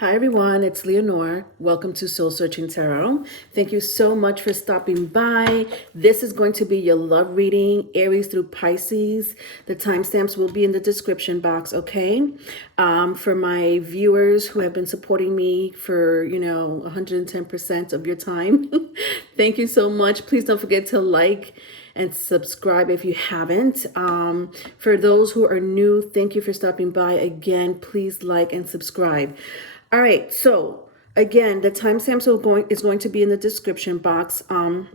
Hi everyone, it's Leonore. Welcome to Soul Searching Tarot. Thank you so much for stopping by. This is going to be your love reading, Aries through Pisces. The timestamps will be in the description box, okay? For my viewers who have been supporting me for, 110% of your time, thank you so much. Please don't forget to like and subscribe if you haven't. For those who are new, thank you for stopping by. Again, please like and subscribe. All right, so again, the timestamps is going to be in the description box. I'm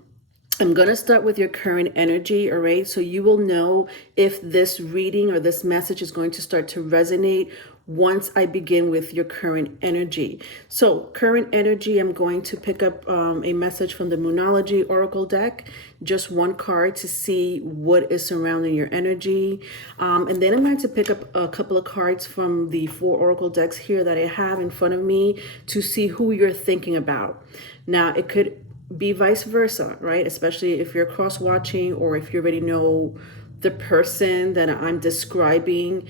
going to start with your current energy, all right? So you will know if this reading or this message is going to start to resonate once I begin with your current energy. So current energy, I'm going to pick up a message from the Moonology Oracle deck, just one card to see what is surrounding your energy. And then I'm going to pick up a couple of cards from the 4 Oracle decks here that I have in front of me to see who you're thinking about. Now, it could be vice versa, right? Especially if you're cross-watching or if you already know the person that I'm describing,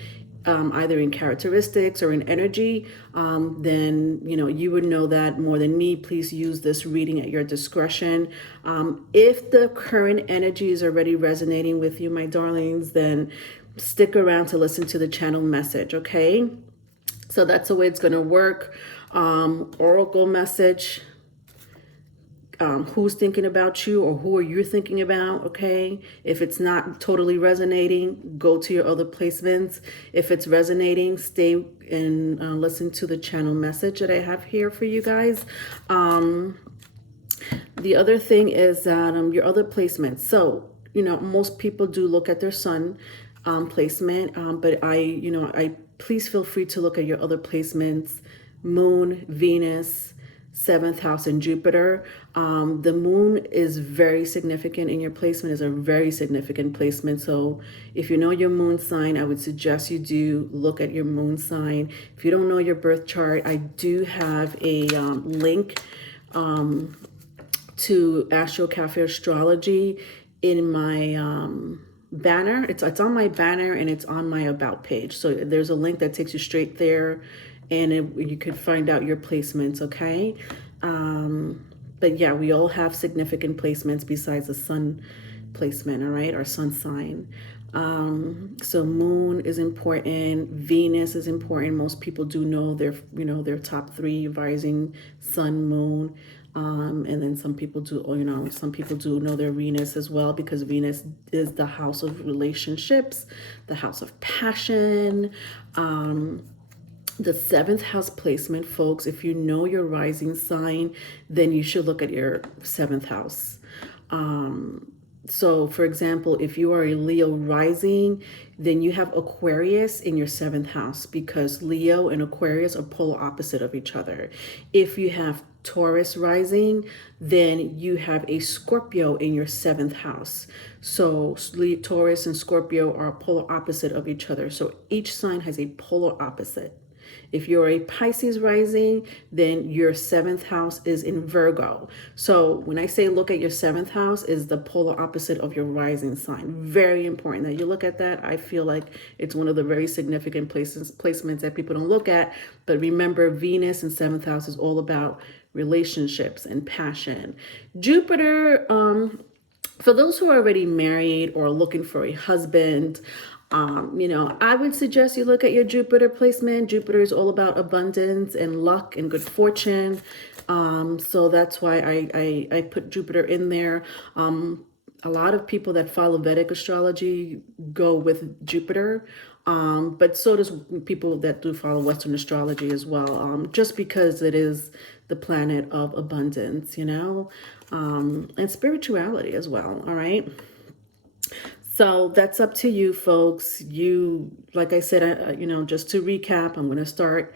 either in characteristics or in energy, then you would know that more than me. Please use this reading at your discretion. If the current energy is already resonating with you, my darlings, then stick around to listen to the channel message, okay? So that's the way it's going to work. Oracle message. Who's thinking about you or who are you thinking about, okay? If it's not totally resonating, go to your other placements. If it's resonating, stay and listen to the channel message that I have here for you guys. The other thing is that your other placements. So, most people do look at their sun placement, but I please feel free to look at your other placements, Moon, Venus, 7th house, and Jupiter. The moon is very significant in your placement, is a very significant placement. So if you know your moon sign, I would suggest you do look at your moon sign. If you don't know your birth chart, I do have a link to Astro Cafe Astrology in my banner. It's on my banner and it's on my about page. So there's a link that takes you straight there, and you could find out your placements, okay? But yeah, we all have significant placements besides the sun placement, all right? Our sun sign. So moon is important. Venus is important. Most people do know their top 3, rising, sun, moon. And then some people do know their Venus as well, because Venus is the house of relationships, the house of passion. The 7th house placement, folks, if you know your rising sign, then you should look at your 7th house. So for example, if you are a Leo rising, then you have Aquarius in your 7th house, because Leo and Aquarius are polar opposite of each other. If you have Taurus rising, then you have a Scorpio in your 7th house. So Taurus and Scorpio are polar opposite of each other. So each sign has a polar opposite. If you're a Pisces rising, then your 7th house is in Virgo. So when I say look at your 7th house, is the polar opposite of your rising sign. Very important that you look at that. I feel like it's one of the very significant placements that people don't look at. But remember, Venus in 7th house is all about relationships and passion. Jupiter, for those who are already married or looking for a husband, I would suggest you look at your Jupiter placement. Jupiter is all about abundance and luck and good fortune. So that's why I put Jupiter in there. A lot of people that follow Vedic astrology go with Jupiter, but so does people that do follow Western astrology as well, just because it is the planet of abundance, and spirituality as well, all right? So that's up to you, folks. Like I said, just to recap, I'm going to start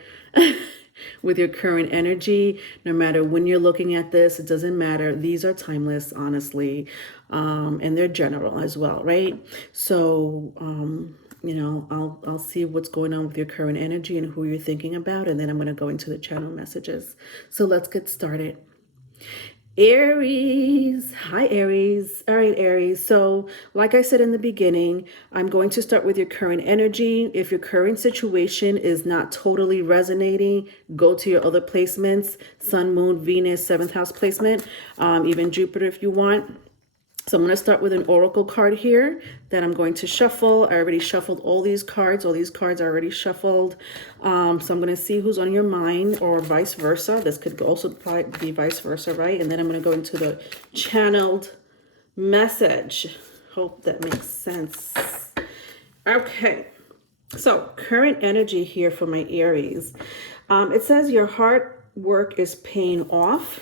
with your current energy. No matter when you're looking at this, it doesn't matter. These are timeless, honestly, and they're general as well, right? So, I'll see what's going on with your current energy and who you're thinking about, and then I'm going to go into the channel messages. So let's get started. Aries. Hi, Aries. All right, Aries. So, like I said in the beginning, I'm going to start with your current energy. If your current situation is not totally resonating, go to your other placements, Sun, Moon, Venus, seventh house placement, even Jupiter if you want. So I'm going to start with an oracle card here that I'm going to shuffle. I already shuffled all these cards. All these cards are already shuffled. So I'm going to see who's on your mind or vice versa. This could also be vice versa, right? And then I'm going to go into the channeled message. Hope that makes sense. Okay. So current energy here for my Aries. It says your hard work is paying off.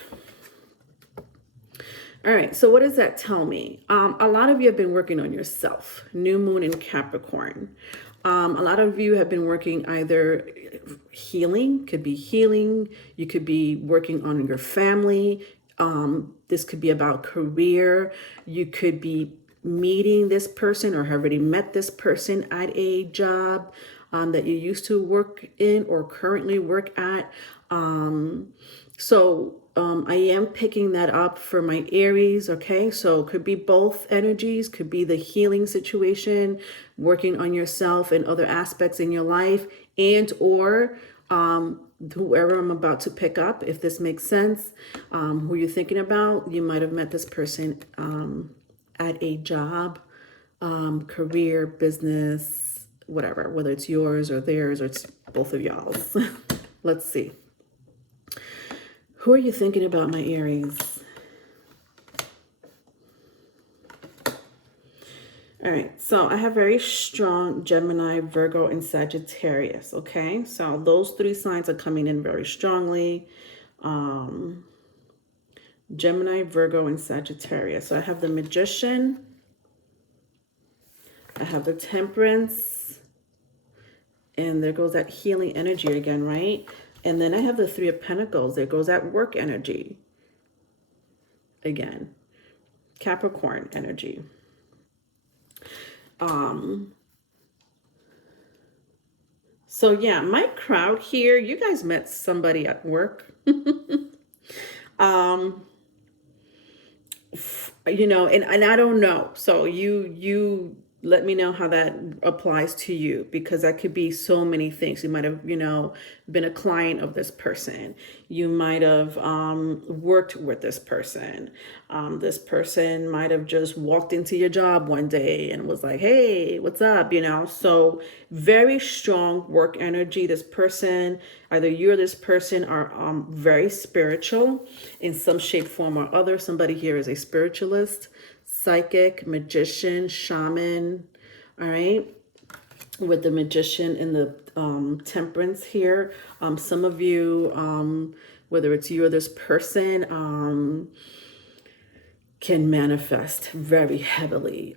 All right, so what does that tell me? A lot of you have been working on yourself, new moon in Capricorn. A lot of you have been working either healing, could be healing, you could be working on your family. This could be about career. You could be meeting this person or have already met this person at a job that you used to work in or currently work at. I am picking that up for my Aries, okay? So it could be both energies, could be the healing situation, working on yourself and other aspects in your life, and or whoever I'm about to pick up, if this makes sense, who you're thinking about, you might have met this person at a job, career, business, whatever, whether it's yours or theirs or it's both of y'all's. Let's see. Who are you thinking about, my Aries? All right, so I have very strong Gemini, Virgo, and Sagittarius, okay? So those three signs are coming in very strongly. Gemini, Virgo, and Sagittarius. So I have the Magician. I have the Temperance. And there goes that healing energy again, right? And then I have the Three of Pentacles. There goes that work energy again. Capricorn energy. So yeah, my crowd here, you guys met somebody at work. And I don't know. So you let me know how that applies to you, because that could be so many things. You might have, been a client of this person. You might have worked with this person. This person might have just walked into your job one day and was like, hey, what's up? So very strong work energy. This person, either you or this person are very spiritual in some shape, form, or other. Somebody here is a spiritualist, psychic, magician, shaman. All right. With the Magician and the Temperance here. Some of you, whether it's you or this person, can manifest very heavily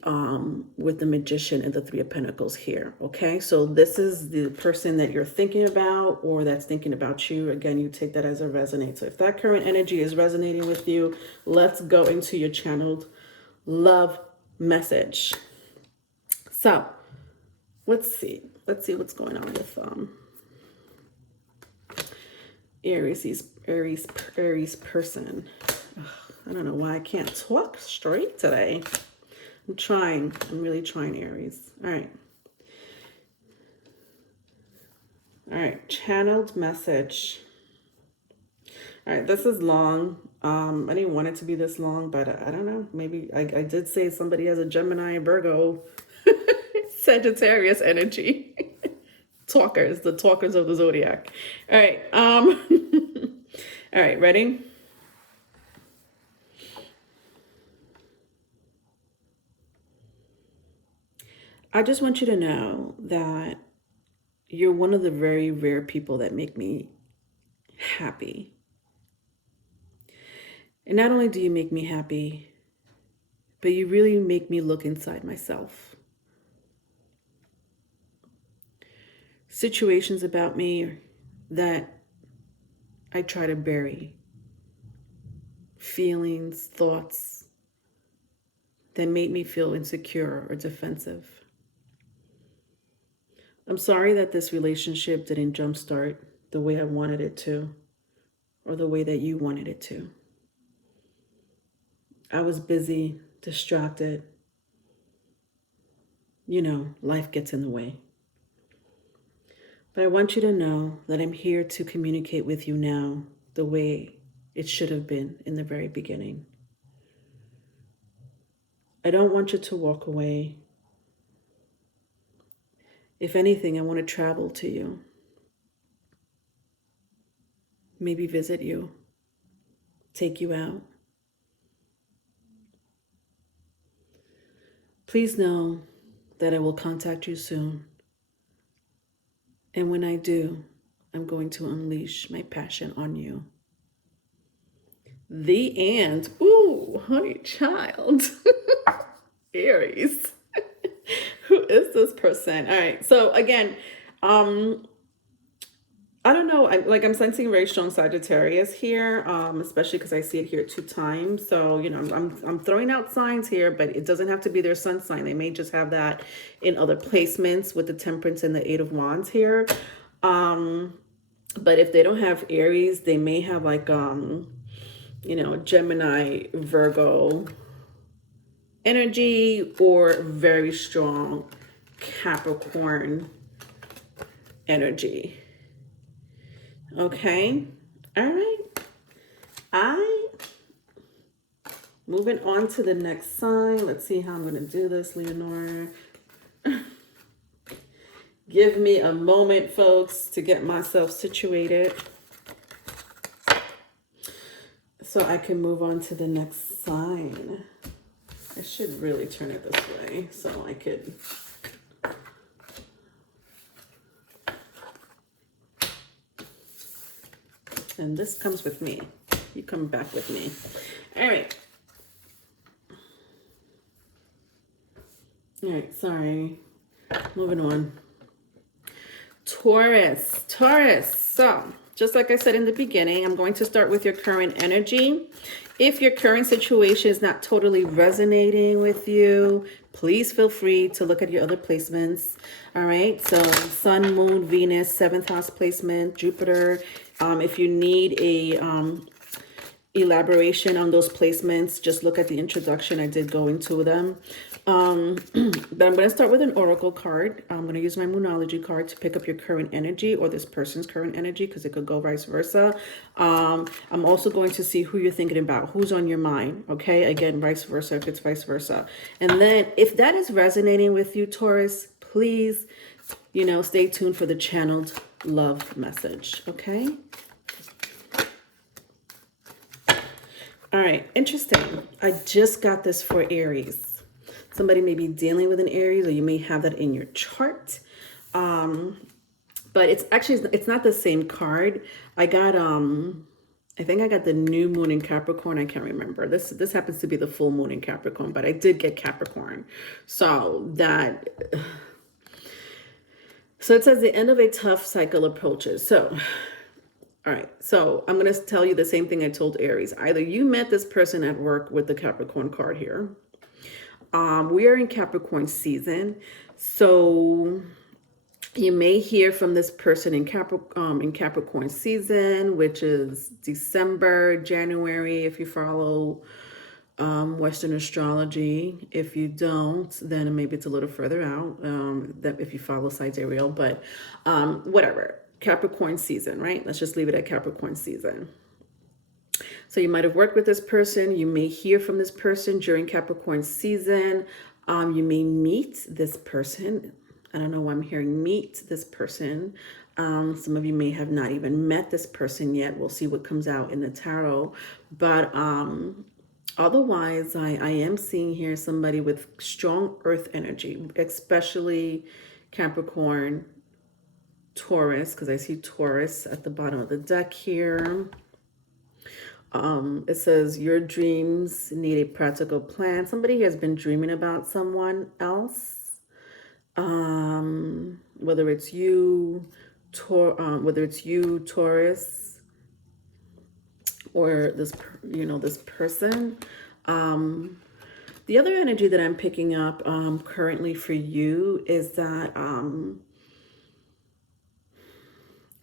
with the Magician and the Three of Pentacles here. Okay, so this is the person that you're thinking about or that's thinking about you. Again, you take that as a resonate. So if that current energy is resonating with you, let's go into your channeled love message. So let's see what's going on with Aries person. Ugh, I don't know why I can't talk straight today. I'm really trying, Aries. All right, channeled message. All right, this is long. I didn't want it to be this long, but I don't know. Maybe I did say somebody has a Gemini, Virgo, Sagittarius energy. The talkers of the zodiac. All right. All right, ready? I just want you to know that you're one of the very rare people that make me happy. And not only do you make me happy, but you really make me look inside myself. Situations about me that I try to bury. Feelings, thoughts that made me feel insecure or defensive. I'm sorry that this relationship didn't jumpstart the way I wanted it to, or the way that you wanted it to. I was busy, distracted. You know, life gets in the way. But I want you to know that I'm here to communicate with you now the way it should have been in the very beginning. I don't want you to walk away. If anything, I want to travel to you. Maybe visit you, take you out. Please know that I will contact you soon. And when I do, I'm going to unleash my passion on you. The end. Ooh, honey child. Aries. Who is this person? All right. So again, I don't know. I'm sensing very strong Sagittarius here, especially because I see it here 2 times. So, you know, I'm throwing out signs here, but it doesn't have to be their sun sign. They may just have that in other placements with the Temperance and the Eight of Wands here. But if they don't have Aries, they may have like, you know, Gemini, Virgo energy, or very strong Capricorn energy. Okay. All right. Moving on to the next sign. Let's see how I'm going to do this, Leonora. Give me a moment, folks, to get myself situated so I can move on to the next sign. I should really turn it this way so I could... And this comes with me. You come back with me. All right. All right, sorry. Moving on. Taurus. So, just like I said in the beginning, I'm going to start with your current energy. If your current situation is not totally resonating with you, please feel free to look at your other placements. All right, so Sun, Moon, Venus, 7th house placement, Jupiter. If you need a elaboration on those placements, just look at the introduction. I did go into them. But I'm going to start with an oracle card. I'm going to use my Moonology card to pick up your current energy or this person's current energy, because it could go vice versa. I'm also going to see who you're thinking about, who's on your mind. Okay, again, vice versa if it's vice versa. And then if that is resonating with you, Taurus, please, you know, stay tuned for the channeled love message. Okay. All right, interesting. I just got this for Aries. Somebody may be dealing with an Aries, or you may have that in your chart. But it's not the same card. I got I think I got the new moon in Capricorn. I can't remember. This happens to be the full moon in Capricorn, but I did get Capricorn. So it says the end of a tough cycle approaches. So all right, so I'm going to tell you the same thing I told Aries. Either you met this person at work with the Capricorn card here. We are in Capricorn season, so you may hear from this person in Capricorn season, which is December, January, if you follow Western astrology. If you don't, then maybe it's a little further out, that if you follow sidereal, but whatever. Capricorn season, right? Let's just leave it at Capricorn season. So you might have worked with this person. You may hear from this person during Capricorn season. You may meet this person. I don't know why I'm hearing meet this person. Some of you may have not even met this person yet. We'll see what comes out in the tarot. But otherwise, I am seeing here somebody with strong earth energy, especially Capricorn, Taurus, because I see Taurus at the bottom of the deck here. It says your dreams need a practical plan. Somebody has been dreaming about someone else. Whether it's you, Taurus, or this person. The other energy that I'm picking up currently for you is that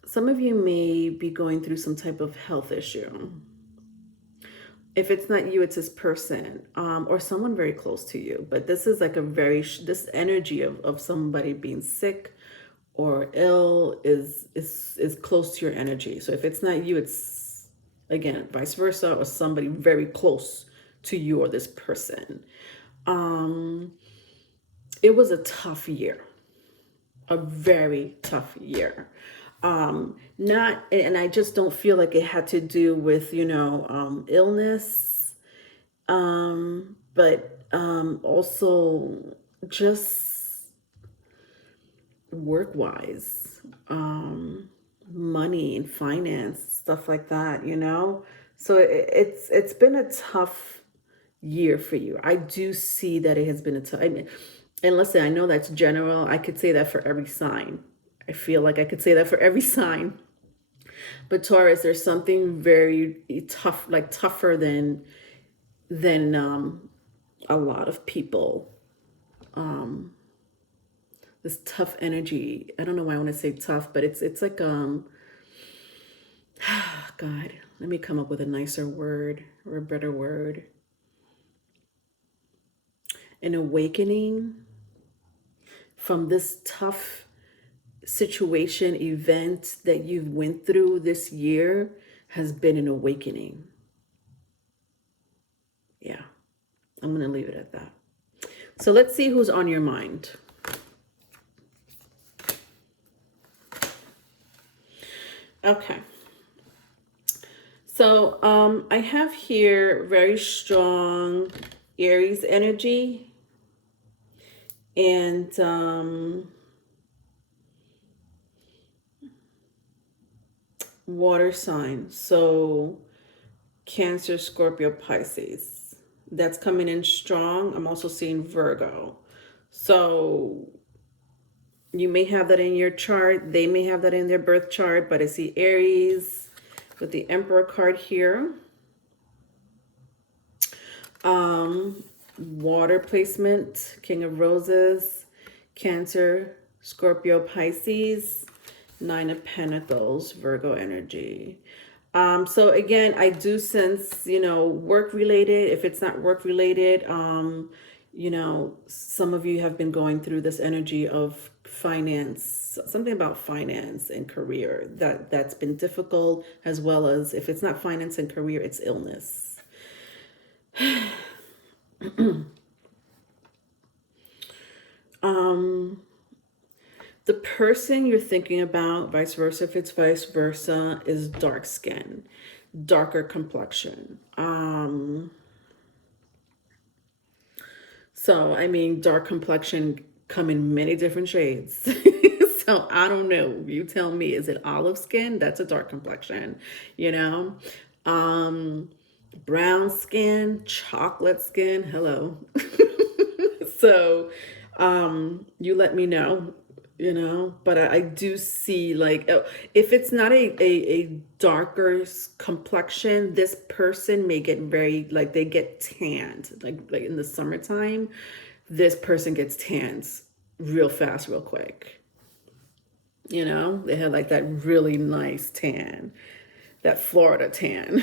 some of you may be going through some type of health issue. If it's not you, it's this person, or someone very close to you. But this is like a very, this energy of somebody being sick or ill is close to your energy. So if it's not you, it's, again, vice versa, or somebody very close to you or this person. It was a tough year, a very tough year. Not, and I just don't feel like it had to do with, illness, but also just work wise, money and finance, stuff like that, So it's been a tough year for you. I do see that it has been a tough, I mean, and listen, I know that's general. I could say that for every sign. I feel like I could say that for every sign. But Taurus, there's something very tough, like tougher than a lot of people. This tough energy. I don't know why I want to say tough, but it's like God, let me come up with a nicer word or a better word. An awakening from this tough situation, event that you've went through this year has been an awakening. Yeah, I'm going to leave it at that. So let's see who's on your mind. Okay. So I have here very strong Aries energy and water sign. So Cancer, Scorpio, Pisces. That's coming in strong. I'm also seeing Virgo. So you may have that in your chart. They may have that in their birth chart, but I see Aries with the Emperor card here. Water placement, King of Roses, Cancer, Scorpio, Pisces, Nine of Pentacles, Virgo energy. So again, I do sense, work related. If it's not work related, some of you have been going through this energy of finance, something about finance and career that's been difficult, as well as if it's not finance and career, it's illness. The person you're thinking about, vice versa, if it's vice versa, is dark skin, darker complexion. So, I mean, dark complexion come in many different shades. So I don't know. You tell me, is it olive skin? That's a dark complexion, brown skin, chocolate skin. Hello. So you let me know, but I do see like, if it's not a darker complexion, this person may get very, like they get tanned, like in the summertime, this person gets tanned real fast, real quick. They have like that really nice tan, that Florida tan.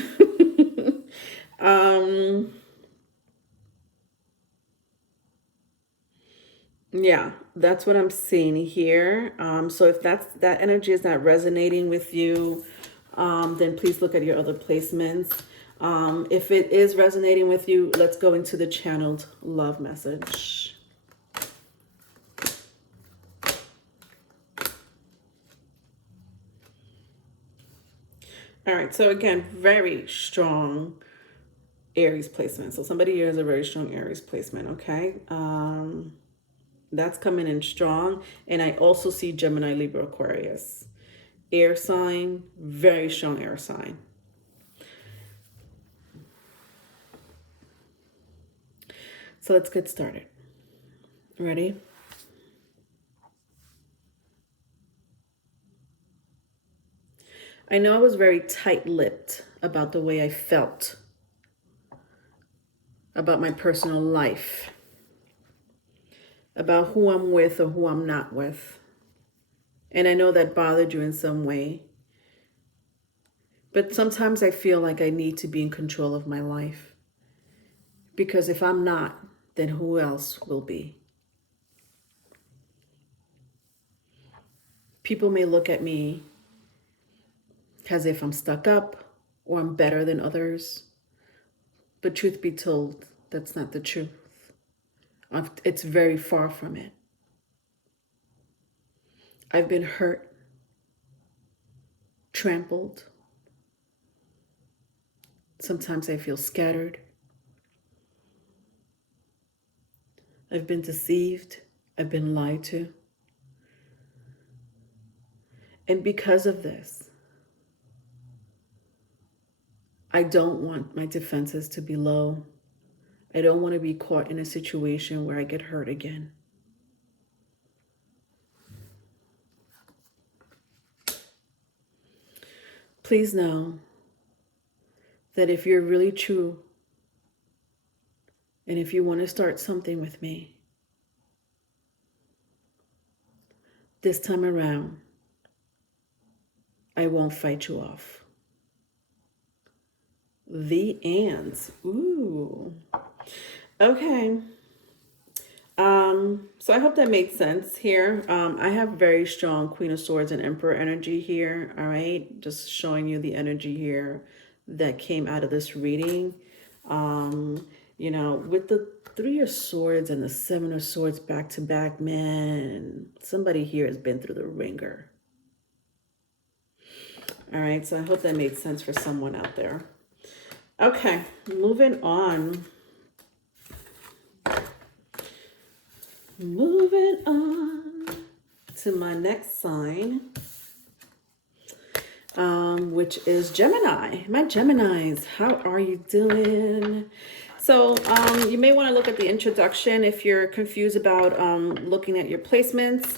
Yeah, that's what I'm seeing here. So if that energy is not resonating with you, then please look at your other placements. If it is resonating with you, let's go into the channeled love message. All right, so again, very strong Aries placement. So somebody here has a very strong Aries placement, okay? That's coming in strong. And I also see Gemini, Libra, Aquarius. Air sign, very strong air sign. So let's get started. Ready? I know I was very tight-lipped about the way I felt about my personal life, about who I'm with or who I'm not with. And I know that bothered you in some way. But sometimes I feel like I need to be in control of my life. Because if I'm not, then who else will be? People may look at me as if I'm stuck up or I'm better than others. But truth be told, that's not the truth. It's very far from it. I've been hurt, trampled. Sometimes I feel scattered. I've been deceived. I've been lied to. And because of this, I don't want my defenses to be low. I don't want to be caught in a situation where I get hurt again. Please know that if you're really true and if you want to start something with me, this time around, I won't fight you off. The ants. Ooh. Okay. So I hope that makes sense here. I have very strong Queen of Swords and Emperor energy here. All right. Just showing you the energy here that came out of this reading. You know, with the Three of Swords and the Seven of Swords back to back, man, somebody here has been through the ringer. All right. So I hope that made sense for someone out there. Okay. Moving on. Moving on to my next sign, which is Gemini. My Geminis, how are you doing? So you may want to look at the introduction if you're confused about looking at your placements,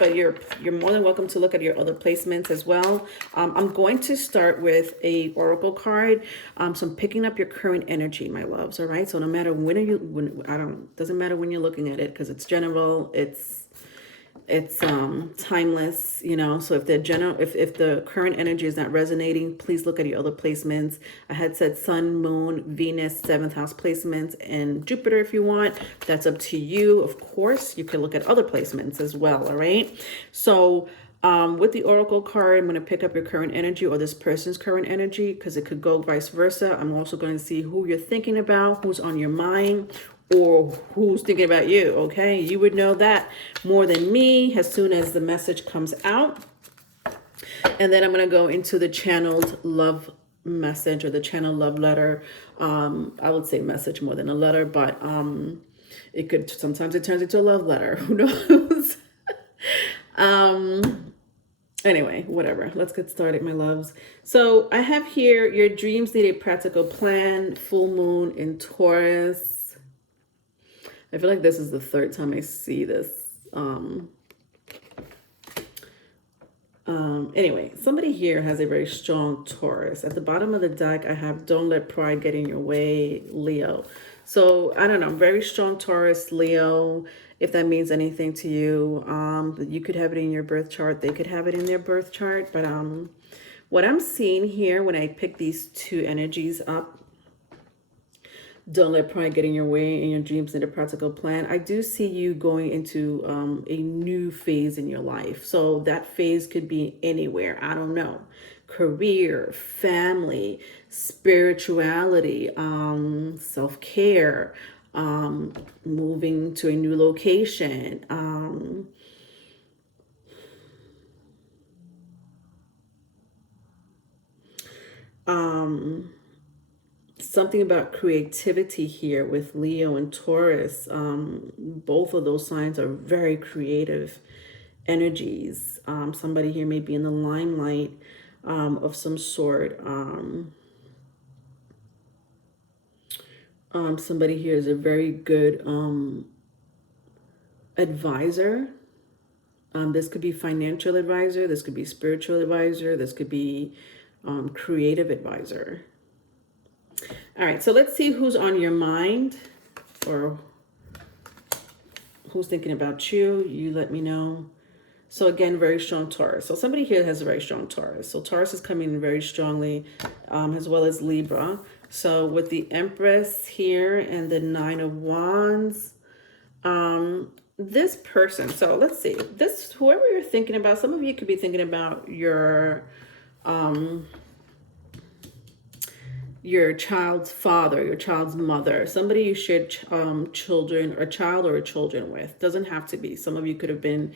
but you're more than welcome to look at your other placements as well. I'm going to start with a oracle card. So I'm picking up your current energy, my loves. All right. So no matter doesn't matter when you're looking at it because it's general. It's timeless, you know. So if the current energy is not resonating, please look at your other placements. I had said Sun, Moon, Venus, 7th house placements, and Jupiter if you want. That's up to you. Of course, you can look at other placements as well. All right. So with the oracle card, I'm going to pick up your current energy or this person's current energy because it could go vice versa. I'm also going to see who you're thinking about, who's on your mind, or who's thinking about you. Okay, you would know that more than me as soon as the message comes out. And then I'm going to go into the channeled love message or the channel love letter. I would say message more than a letter, but it could sometimes it turns into a love letter. Who knows? Anyway, whatever. Let's get started, my loves. So I have here your dreams need a practical plan. Full moon in Taurus. I feel like this is the third time I see this. Anyway, somebody here has a very strong Taurus. At the bottom of the deck, I have don't let pride get in your way, Leo. So I don't know, very strong Taurus, Leo. If that means anything to you, you could have it in your birth chart. They could have it in their birth chart. But what I'm seeing here when I pick these two energies up, don't let pride get in your way and your dreams need a practical plan. I do see you going into a new phase in your life. So that phase could be anywhere. I don't know. Career, family, spirituality, self-care, moving to a new location, something about creativity here with Leo and Taurus. Both of those signs are very creative energies. Somebody here may be in the limelight of some sort. Somebody here is a very good advisor. This could be financial advisor. This could be spiritual advisor. This could be creative advisor. All right, so let's see who's on your mind or who's thinking about you. You let me know. So again, very strong Taurus. So somebody here has a very strong Taurus. So Taurus is coming in very strongly, as well as Libra. So with the Empress here and the Nine of Wands, this person, so let's see, this, whoever you're thinking about, some of you could be thinking about your child's father, your child's mother, somebody you shared children or child or children with. Doesn't have to be. Some of you could have been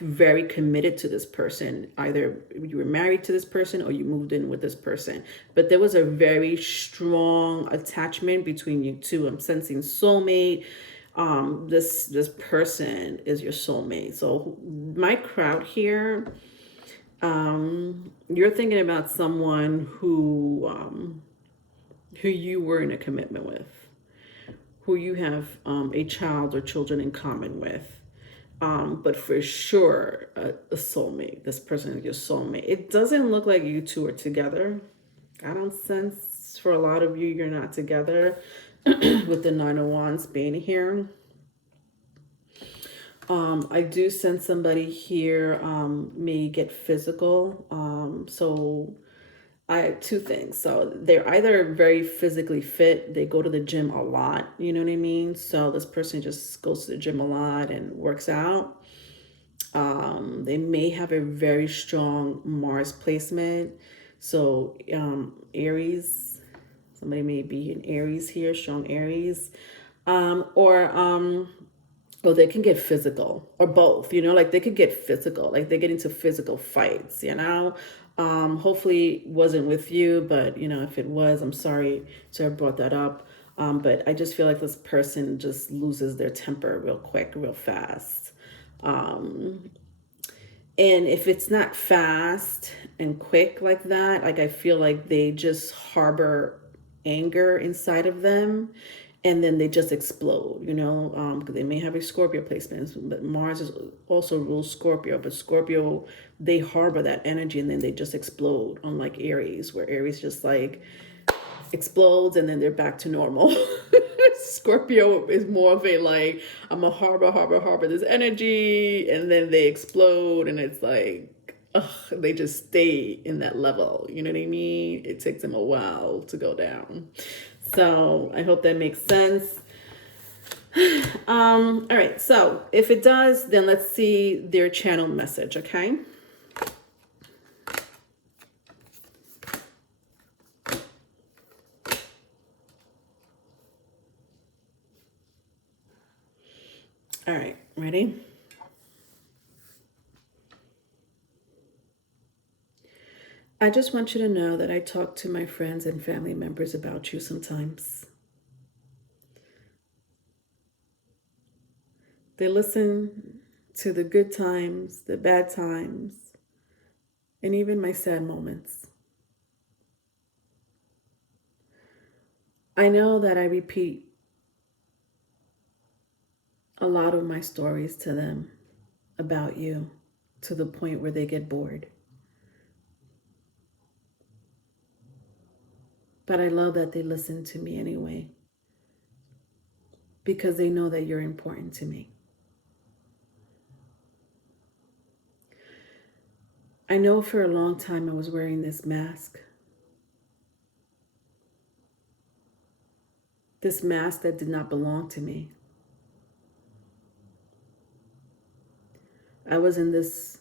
very committed to this person. Either you were married to this person or you moved in with this person. But there was a very strong attachment between you two. I'm sensing soulmate. This person is your soulmate. So my crowd here, you're thinking about someone who you were in a commitment with, who you have a child or children in common with, but for sure a soulmate. This person is your soulmate. It doesn't look like you two are together. I don't sense, for a lot of you, you're not together with the Nine of Wands being here. I do sense somebody here may get physical. So I have two things. So they're either very physically fit, they go to the gym a lot, you know what I mean? So this person just goes to the gym a lot and works out. They may have a very strong Mars placement. So Aries, somebody may be an Aries here, strong Aries. Well, they can get physical, or both, you know, like they could get physical, like they get into physical fights, you know. Hopefully it wasn't with you, but you know, if it was, I'm sorry to have brought that up. But I just feel like this person just loses their temper real quick, real fast. And if it's not fast and quick like that, like I feel like they just harbor anger inside of them, and then they just explode, you know, because they may have a Scorpio placement, but Mars is also rules Scorpio, but Scorpio, they harbor that energy and then they just explode, unlike Aries, where Aries just like explodes and then they're back to normal. Scorpio is more of a like, I'm a harbor this energy, and then they explode and it's like, ugh, they just stay in that level, you know what I mean? It takes them a while to go down. So I hope that makes sense. All right, so if it does, then let's see their channel message, okay? All right, ready? I just want you to know that I talk to my friends and family members about you sometimes. They listen to the good times, the bad times, and even my sad moments. I know that I repeat a lot of my stories to them about you to the point where they get bored. But I love that they listen to me anyway, because they know that you're important to me. I know for a long time I was wearing this mask. This mask that did not belong to me. I was in this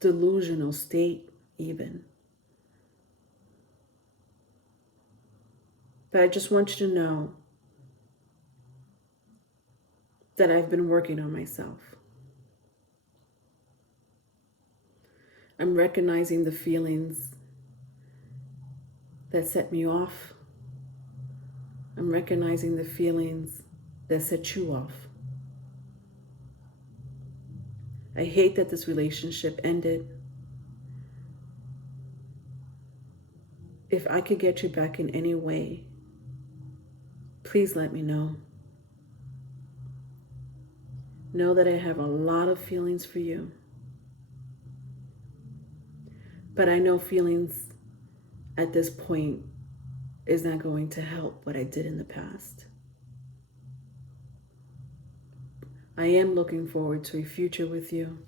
delusional state even. But I just want you to know that I've been working on myself. I'm recognizing the feelings that set me off. I'm recognizing the feelings that set you off. I hate that this relationship ended. If I could get you back in any way, please let me know. Know that I have a lot of feelings for you. But I know feelings at this point is not going to help what I did in the past. I am looking forward to a future with you.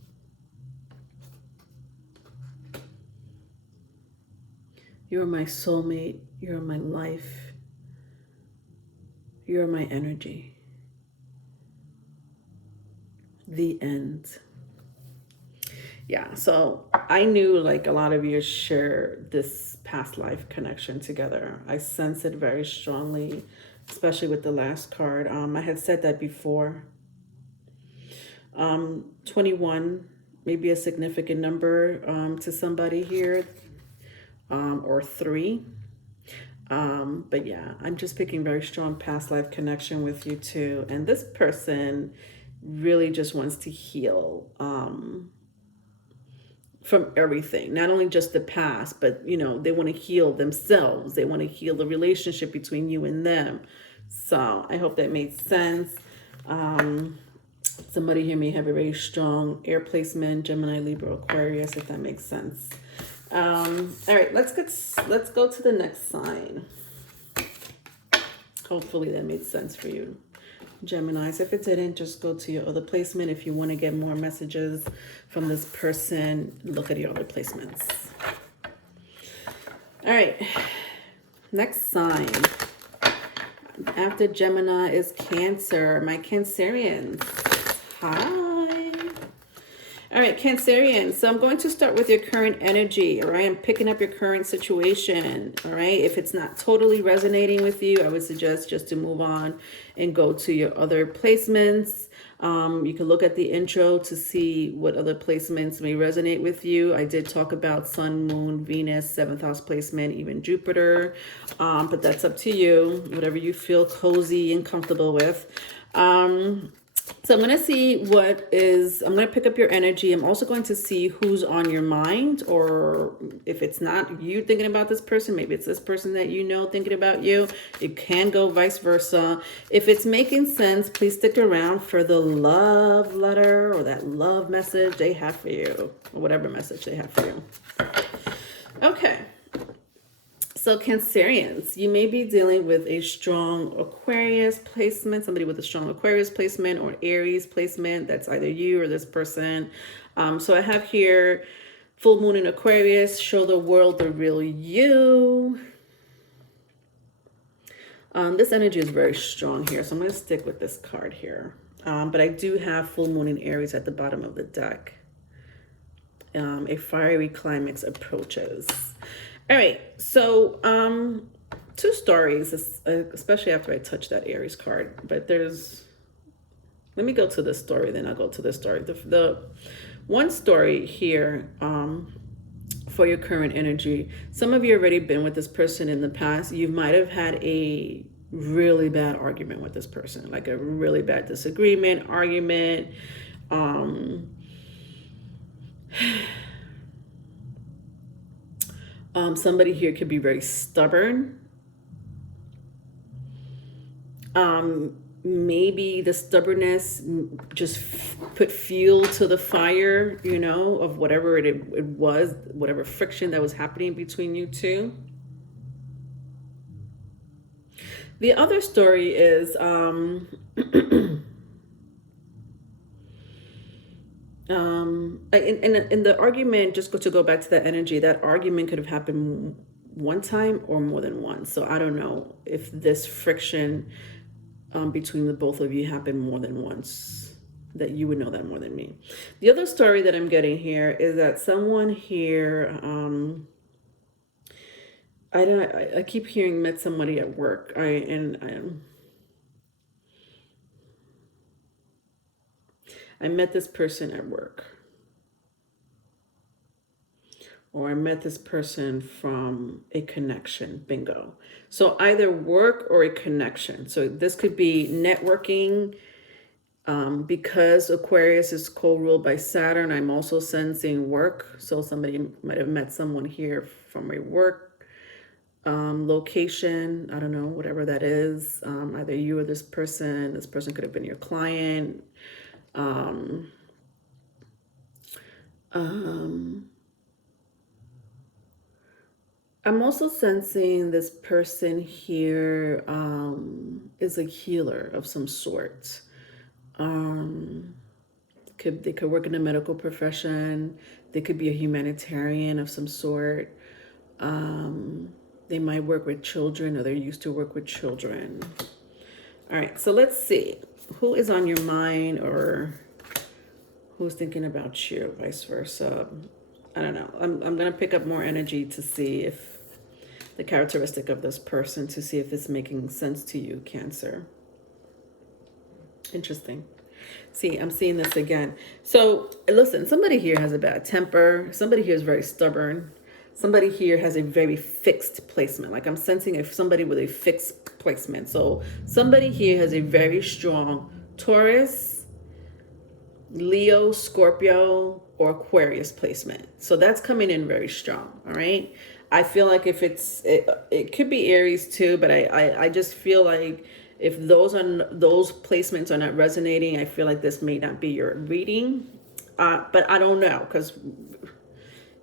You're my soulmate. You're my life. You're my energy. The end. Yeah, so I knew like a lot of you share this past life connection together. I sense it very strongly, especially with the last card. I had said that before. 21 may be a significant number to somebody here, or 3. But yeah, I'm just picking very strong past life connection with you too. And this person really just wants to heal from everything, not only just the past, but they want to heal themselves. They want to heal the relationship between you and them. So I hope that made sense. Somebody here may have a very strong air placement, Gemini, Libra, Aquarius, if that makes sense. All right, let's go to the next sign. Hopefully that made sense for you, Geminis. If it didn't, just go to your other placement. If you want to get more messages from this person, look at your other placements. All right, next sign after Gemini is Cancer. My Cancerians, hi. All right, Cancerians. So I'm going to start with your current energy, all right? I'm picking up your current situation, all right? If it's not totally resonating with you, I would suggest just to move on and go to your other placements. You can look at the intro to see what other placements may resonate with you. I did talk about Sun, Moon, Venus, 7th house placement, even Jupiter, but that's up to you, whatever you feel cozy and comfortable with. So I'm going to see I'm going to pick up your energy. I'm also going to see who's on your mind, or if it's not you thinking about this person, maybe it's this person that you know thinking about you. It can go vice versa. If it's making sense, please stick around for the love letter or that love message they have for you, or whatever message they have for you. Okay. So Cancerians, you may be dealing with a strong Aquarius placement, somebody with a strong Aquarius placement or Aries placement. That's either you or this person. So I have here full moon in Aquarius, show the world the real you. This energy is very strong here, so I'm going to stick with this card here. But I do have full moon in Aries at the bottom of the deck. A fiery climax approaches. All right, so 2 stories, especially after I touch that Aries card. But let me go to this story, then I'll go to this story. The one story here for your current energy. Some of you already been with this person in the past. You might have had a really bad argument with this person, like a really bad disagreement, argument. Somebody here could be very stubborn. Maybe the stubbornness just put fuel to the fire, of whatever it was, whatever friction that was happening between you two. The other story is in the argument, just to go back to that energy, that argument could have happened one time or more than once. So I don't know if this friction between the both of you happened more than once, that you would know that more than me. The other story that I'm getting here is that someone here, I keep hearing met somebody at work. I met this person at work, or I met this person from a connection. Bingo. So either work or a connection. So this could be networking. Because Aquarius is co-ruled by Saturn, I'm also sensing work. So somebody might have met someone here from a work location. I don't know, whatever that is. Either you or this person. This person could have been your client. I'm also sensing this person here is a healer of some sort. They could work in the medical profession. They could be a humanitarian of some sort. They might work with children, or they're used to work with children. All right, so let's see. Who is on your mind, or who's thinking about you, vice versa? I don't know. I'm going to pick up more energy to see if the characteristic of this person, to see if it's making sense to you, Cancer. Interesting. See, I'm seeing this again. So listen, somebody here has a bad temper. Somebody here is very stubborn. Somebody here has a very fixed placement. Like I'm sensing if somebody with a fixed placement. So somebody here has a very strong Taurus, Leo, Scorpio, or Aquarius placement. So that's coming in very strong. All right. I feel like if it could be Aries too, but I just feel like if those placements are not resonating, I feel like this may not be your reading. But I don't know, because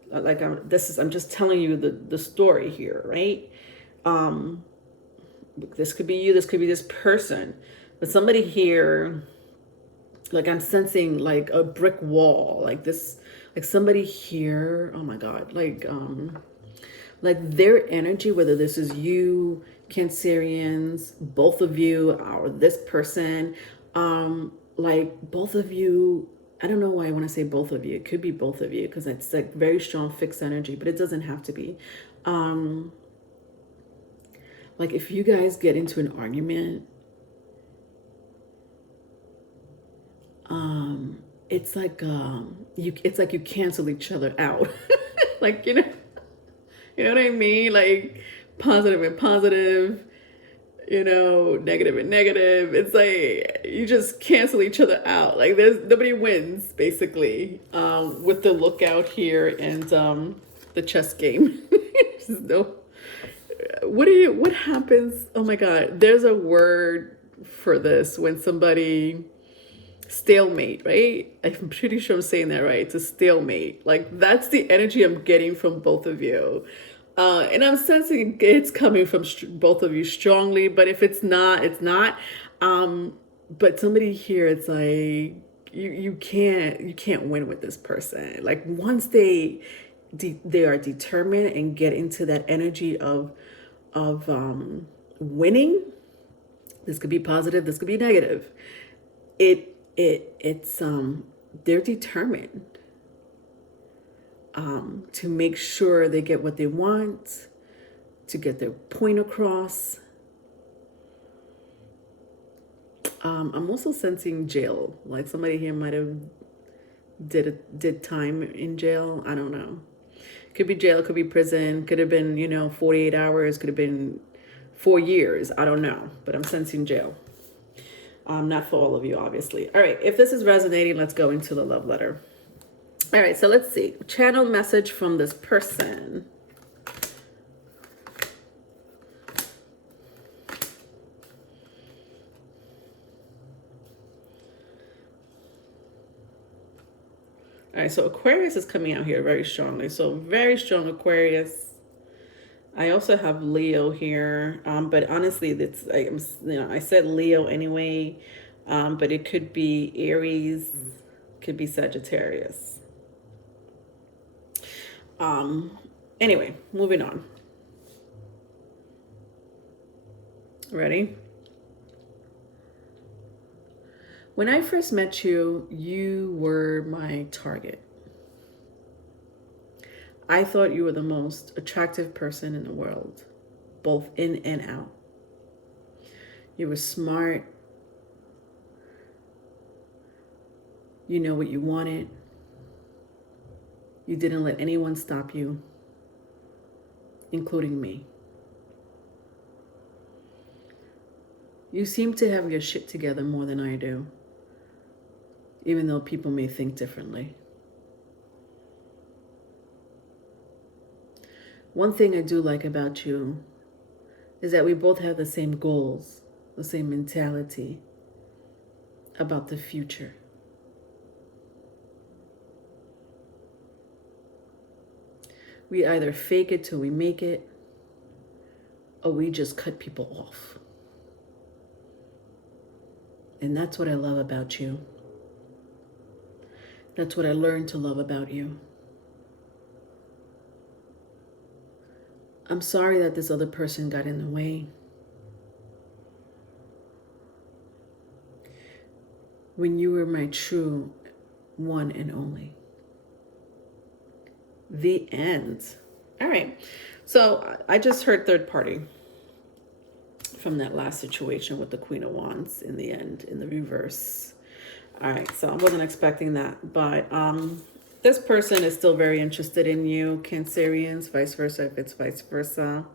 like I'm just telling you the story here, right? This could be you, this could be this person, but somebody here, like I'm sensing like a brick wall, like this, like somebody here, oh my God, like their energy, whether this is you, Cancerians, both of you, or this person, like both of you, I don't know why I want to say both of you. It could be both of you because it's like very strong fixed energy, but it doesn't have to be. Like if you guys get into an argument, it's like you cancel each other out. Like, you know what I mean? Like positive and positive, negative and negative. It's like you just cancel each other out. Like nobody wins, basically, with the lookout here and the chess game. No, what happens? Oh my God, there's a word for this when somebody stalemate, right? I'm pretty sure I'm saying that right. It's a stalemate. Like that's the energy I'm getting from both of you. And I'm sensing it's coming from both of you strongly, but if it's not, it's not. But somebody here, it's like you can't win with this person. Like once they are determined and get into that energy of winning, this could be positive, this could be negative. It's they're determined to make sure they get what they want, to get their point across. I'm also sensing jail. Like somebody here might have did time in jail. I don't know. Could be jail, could be prison, could have been 48 hours, could have been 4 years. I don't know, but I'm sensing jail. Not for all of you, obviously. All right, if this is resonating, let's go into the love letter. All right, so let's see. Channel message from this person. All right, so Aquarius is coming out here very strongly. So very strong Aquarius. I also have Leo here, but honestly, I said Leo anyway, but it could be Aries, could be Sagittarius. Anyway, moving on. Ready? When I first met you, you were my target. I thought you were the most attractive person in the world, both in and out. You were smart. You know what you wanted. You didn't let anyone stop you, including me. You seem to have your shit together more than I do, even though people may think differently. One thing I do like about you is that we both have the same goals, the same mentality about the future. We either fake it till we make it, or we just cut people off. And that's what I love about you. That's what I learned to love about you. I'm sorry that this other person got in the way. When you were my true one and only. The end. All right. So I just heard third party from that last situation with the Queen of Wands in the end, in the reverse. All right. So I wasn't expecting that, but this person is still very interested in you, Cancerians, vice versa, if it's vice versa.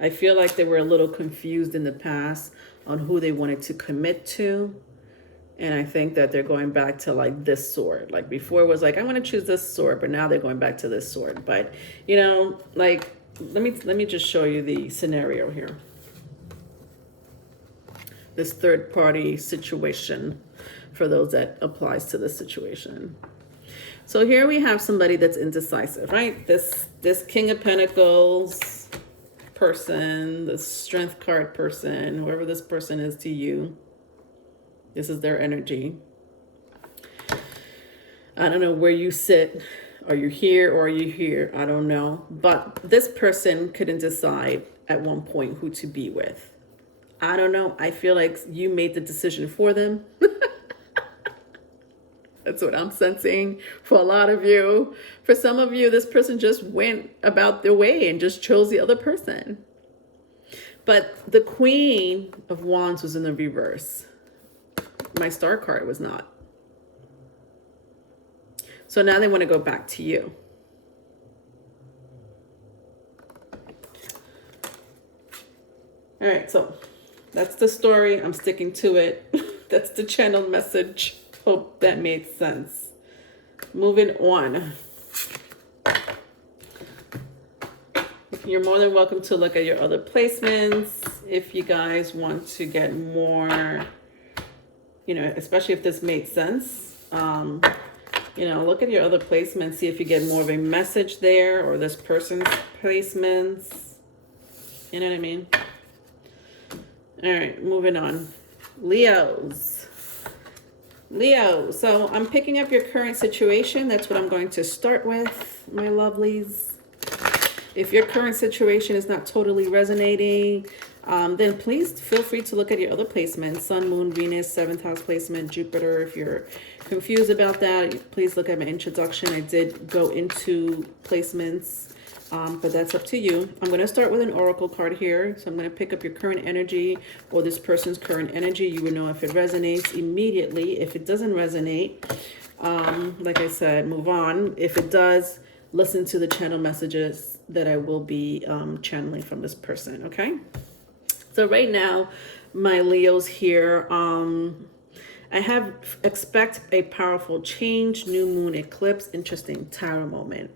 I feel like they were a little confused in the past on who they wanted to commit to. And I think that they're going back to like this sword. Like before it was like, I want to choose this sword, but now they're going back to this sword. But you know, like, let me just show you the scenario here. This third party situation for those that applies to this situation. So here we have somebody that's indecisive, right? This King of Pentacles person, this Strength card person, whoever this person is to you. This is their energy. I don't know where you sit. Are you here or are you here? I don't know. But this person couldn't decide at one point who to be with. I don't know. I feel like you made the decision for them. That's what I'm sensing for a lot of you. For some of you, this person just went about their way and just chose the other person. But the Queen of Wands was in the reverse. My star card was not. So now they want to go back to you. All right, so that's the story. I'm sticking to it. That's the channel message. Hope that made sense. Moving on. You're more than welcome to look at your other placements if you guys want to get more, you know, especially if this made sense. You know, look at your other placements, see if you get more of a message there or this person's placements. You know what I mean? All right, moving on. Leos. Leo, so I'm picking up your current situation. That's what I'm going to start with, my lovelies. If your current situation is not totally resonating, then please feel free to look at your other placements. Sun, Moon, Venus, 7th house placement, Jupiter. If you're confused about that, please look at my introduction. I did go into placements, but that's up to you. I'm going to start with an oracle card here. So I'm going to pick up your current energy or this person's current energy. You will know if it resonates immediately. If it doesn't resonate, like I said, move on. If it does, listen to the channel messages that I will be channeling from this person, okay? So right now, my Leos here, I expect a powerful change, new moon eclipse, interesting tarot moment.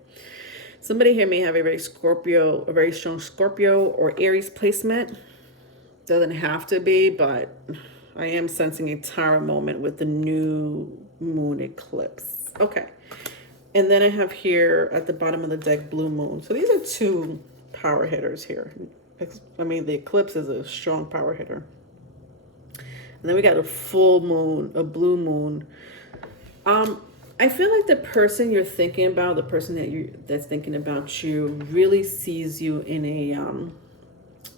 Somebody here may have a very strong Scorpio or Aries placement. Doesn't have to be, but I am sensing a tarot moment with the new moon eclipse. Okay. And then I have here at the bottom of the deck, blue moon. So these are two power hitters here. I mean, the eclipse is a strong power hitter. And then we got a full moon, a blue moon. I feel like the person you're thinking about, the person that's thinking about you, really sees you in a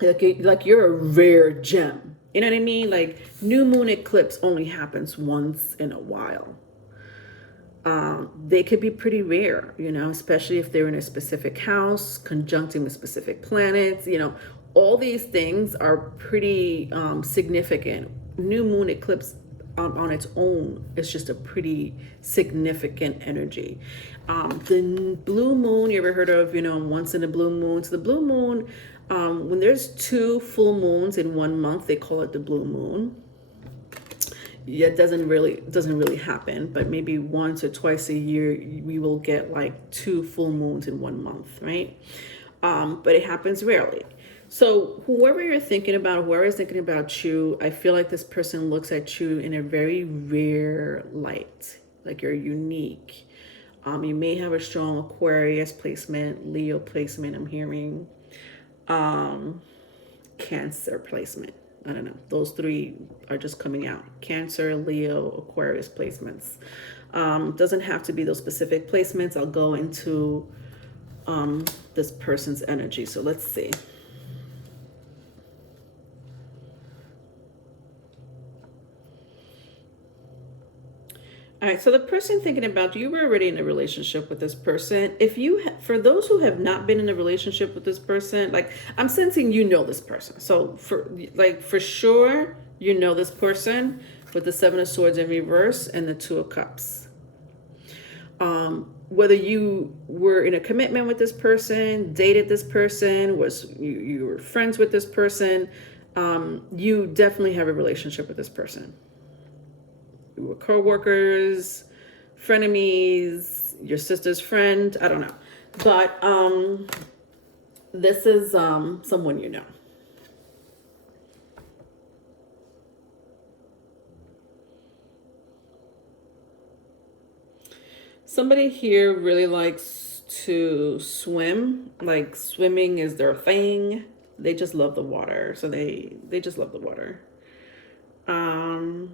like you're a rare gem. You know what I mean? Like new moon eclipse only happens once in a while. They could be pretty rare, you know, especially if they're in a specific house, conjuncting with specific planets, you know, all these things are pretty significant. New moon eclipse on its own is just a pretty significant energy. The blue moon, you ever heard of, you know, once in a blue moon? So the blue moon, when there's 2 full moons in 1 month, they call it the blue moon. Yeah, it doesn't really happen, but maybe once or twice a year we will get like 2 full moons in 1 month, right? But it happens rarely. So whoever you're thinking about, whoever is thinking about you, I feel like this person looks at you in a very rare light, like you're unique. You may have a strong Aquarius placement, Leo placement, I'm hearing, Cancer placement. I don't know. Those 3 are just coming out. Cancer, Leo, Aquarius placements. Doesn't have to be those specific placements. I'll go into this person's energy. So let's see. All right, so the person thinking about you were already in a relationship with this person. If you, for those who have not been in a relationship with this person, like I'm sensing you know this person. So for sure, you know this person with the Seven of Swords in reverse and the Two of Cups. Whether you were in a commitment with this person, dated this person, you were friends with this person, you definitely have a relationship with this person. You were co-workers, frenemies, your sister's friend, I don't know. But this is someone you know. Somebody here really likes to swim. Like swimming is their thing. They just love the water. So they just love the water. And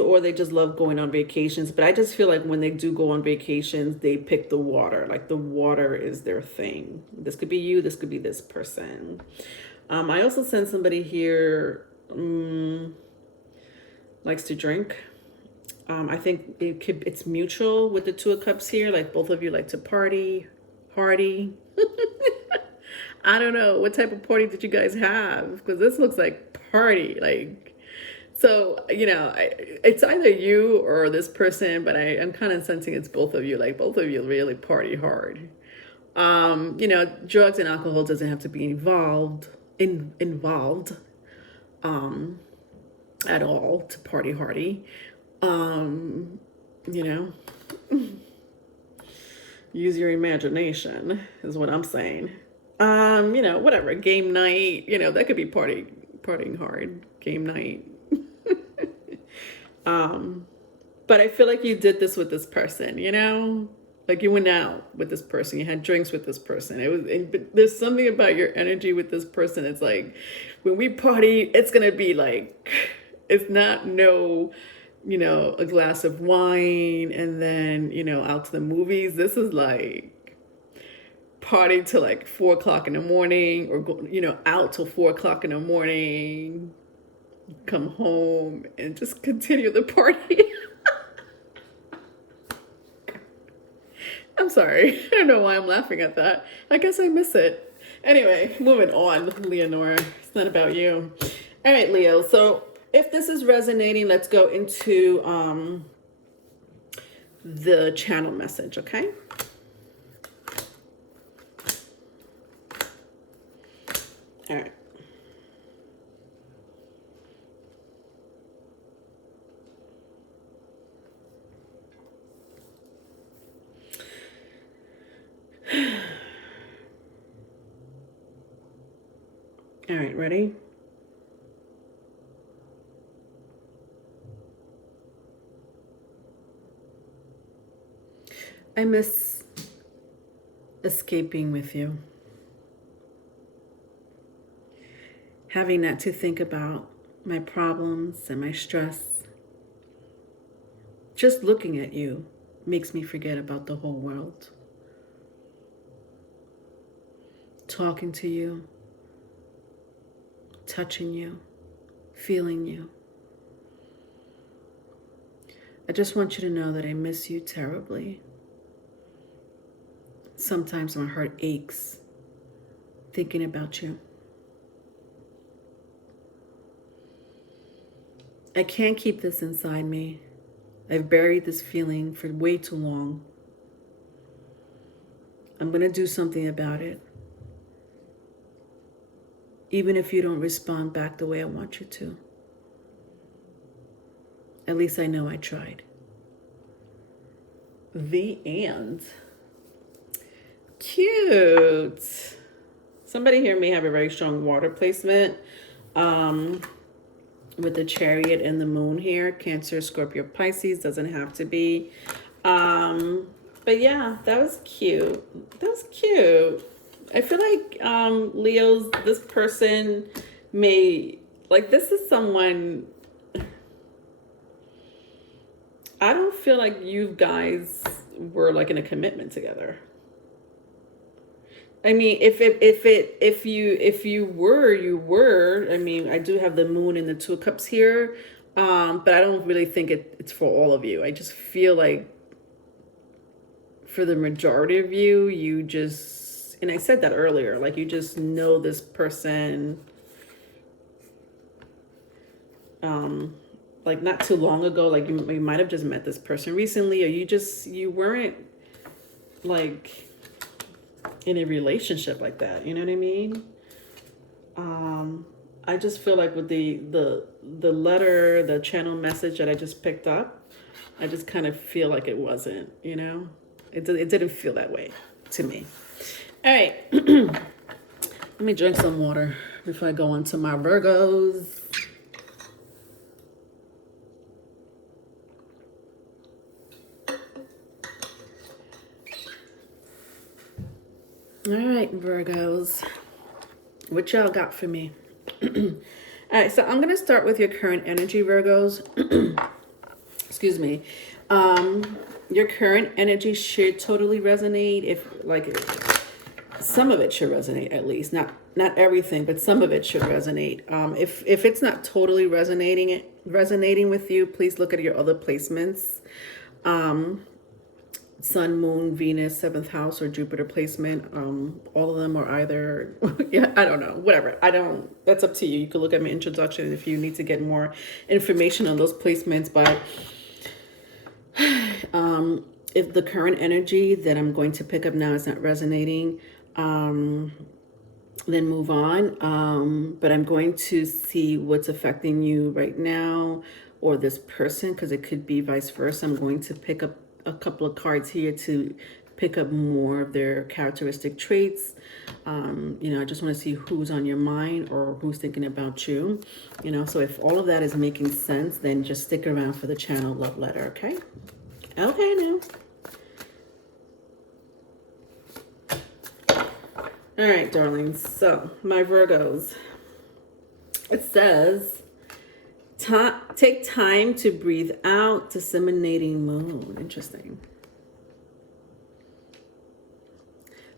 or they just love going on vacations. But I just feel like when they do go on vacations, they pick the water. Like the water is their thing. This could be you. This could be this person. I also sense somebody here likes to drink. I think it's mutual with the Two of Cups here. Like both of you like to party, hardy. I don't know. What type of party did you guys have? Because this looks like party. Like, so, you know, it's either you or this person, but I'm kind of sensing it's both of you. Like both of you really party hard. You know, drugs and alcohol doesn't have to be involved at all to party hardy. You know, use your imagination is what I'm saying. You know, whatever, game night, you know, that could be partying hard, game night. But I feel like you did this with this person, you know, like you went out with this person, you had drinks with this person. But there's something about your energy with this person. It's like when we party, it's going to be like, it's not you know, a glass of wine and then, you know, out to the movies. This is like party till like 4 o'clock in the morning or, go, you know, out till 4 o'clock in the morning, come home and just continue the party. I'm sorry. I don't know why I'm laughing at that. I guess I miss it. Anyway, moving on, Leonora. It's not about you. All right, Leo. So if this is resonating, let's go into the channel message, okay? All right. All right, ready? I miss escaping with you. Having not to think about my problems and my stress. Just looking at you makes me forget about the whole world. Talking to you, touching you, feeling you. I just want you to know that I miss you terribly. Sometimes my heart aches thinking about you. I can't keep this inside me. I've buried this feeling for way too long. I'm going to do something about it. Even if you don't respond back the way I want you to. At least I know I tried. The end. Cute. Somebody here may have a very strong water placement. With the Chariot and the Moon here. Cancer, Scorpio, Pisces. Doesn't have to be. But yeah, that was cute. That was cute. I feel like Leo's, this person may, like this is someone, I don't feel like you guys were like in a commitment together. I mean, if you were, you were. I mean, I do have the moon and the two of cups here, but I don't really think it's for all of you. I just feel like for the majority of you, you just, and I said that earlier, like you just know this person, like not too long ago, like you might have just met this person recently, or you weren't like in a relationship like that, you know what I mean? I just feel like with the letter, the channel message that I just picked up, I just kind of feel like it wasn't, you know? It didn't feel that way to me. All right. Let me drink some water before I go on to my Virgos. All right, Virgos. What y'all got for me? All right, so I'm going to start with your current energy, Virgos. Excuse me. Your current energy should totally resonate. If like some of it should resonate, at least not everything, but some of it should resonate. If it's not totally resonating with you, please look at your other placements. Sun, Moon, Venus, 7th house, or Jupiter placement. All of them are either, yeah, I don't know, whatever. That's up to you. You can look at my introduction if you need to get more information on those placements. But if the current energy that I'm going to pick up now is not resonating, then move on. But I'm going to see what's affecting you right now, or this person, because it could be vice versa. I'm going to pick up a couple of cards here to pick up more of their characteristic traits. I just want to see who's on your mind or who's thinking about you. So if all of that is making sense, then just stick around for the channel love letter, okay? Okay, now. All right, darlings. So, my Virgos. It says, take time to breathe out, disseminating moon. Interesting.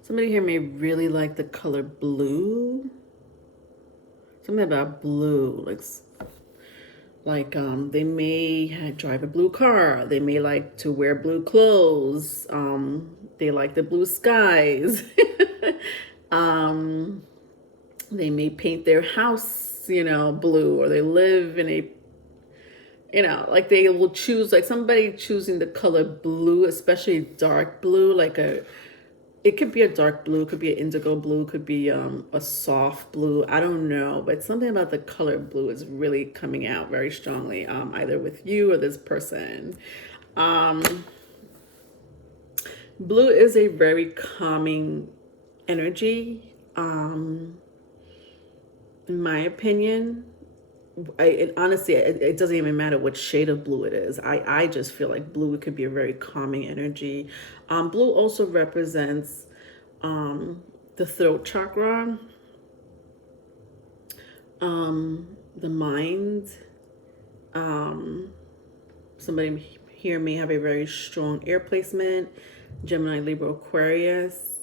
Somebody here may really like the color blue. Something about blue, like they may drive a blue car. They may like to wear blue clothes. They like the blue skies. They may paint their house, blue, or they live in a, like they will choose, like somebody choosing the color blue, especially dark blue, it could be a dark blue, could be an indigo blue, could be a soft blue. I don't know, but something about the color blue is really coming out very strongly, either with you or this person. Blue is a very calming energy, in my opinion. Honestly, it doesn't even matter what shade of blue it is. I just feel like blue could be a very calming energy. Blue also represents the throat chakra, the mind. Somebody here may have a very strong air placement. Gemini, Libra, Aquarius.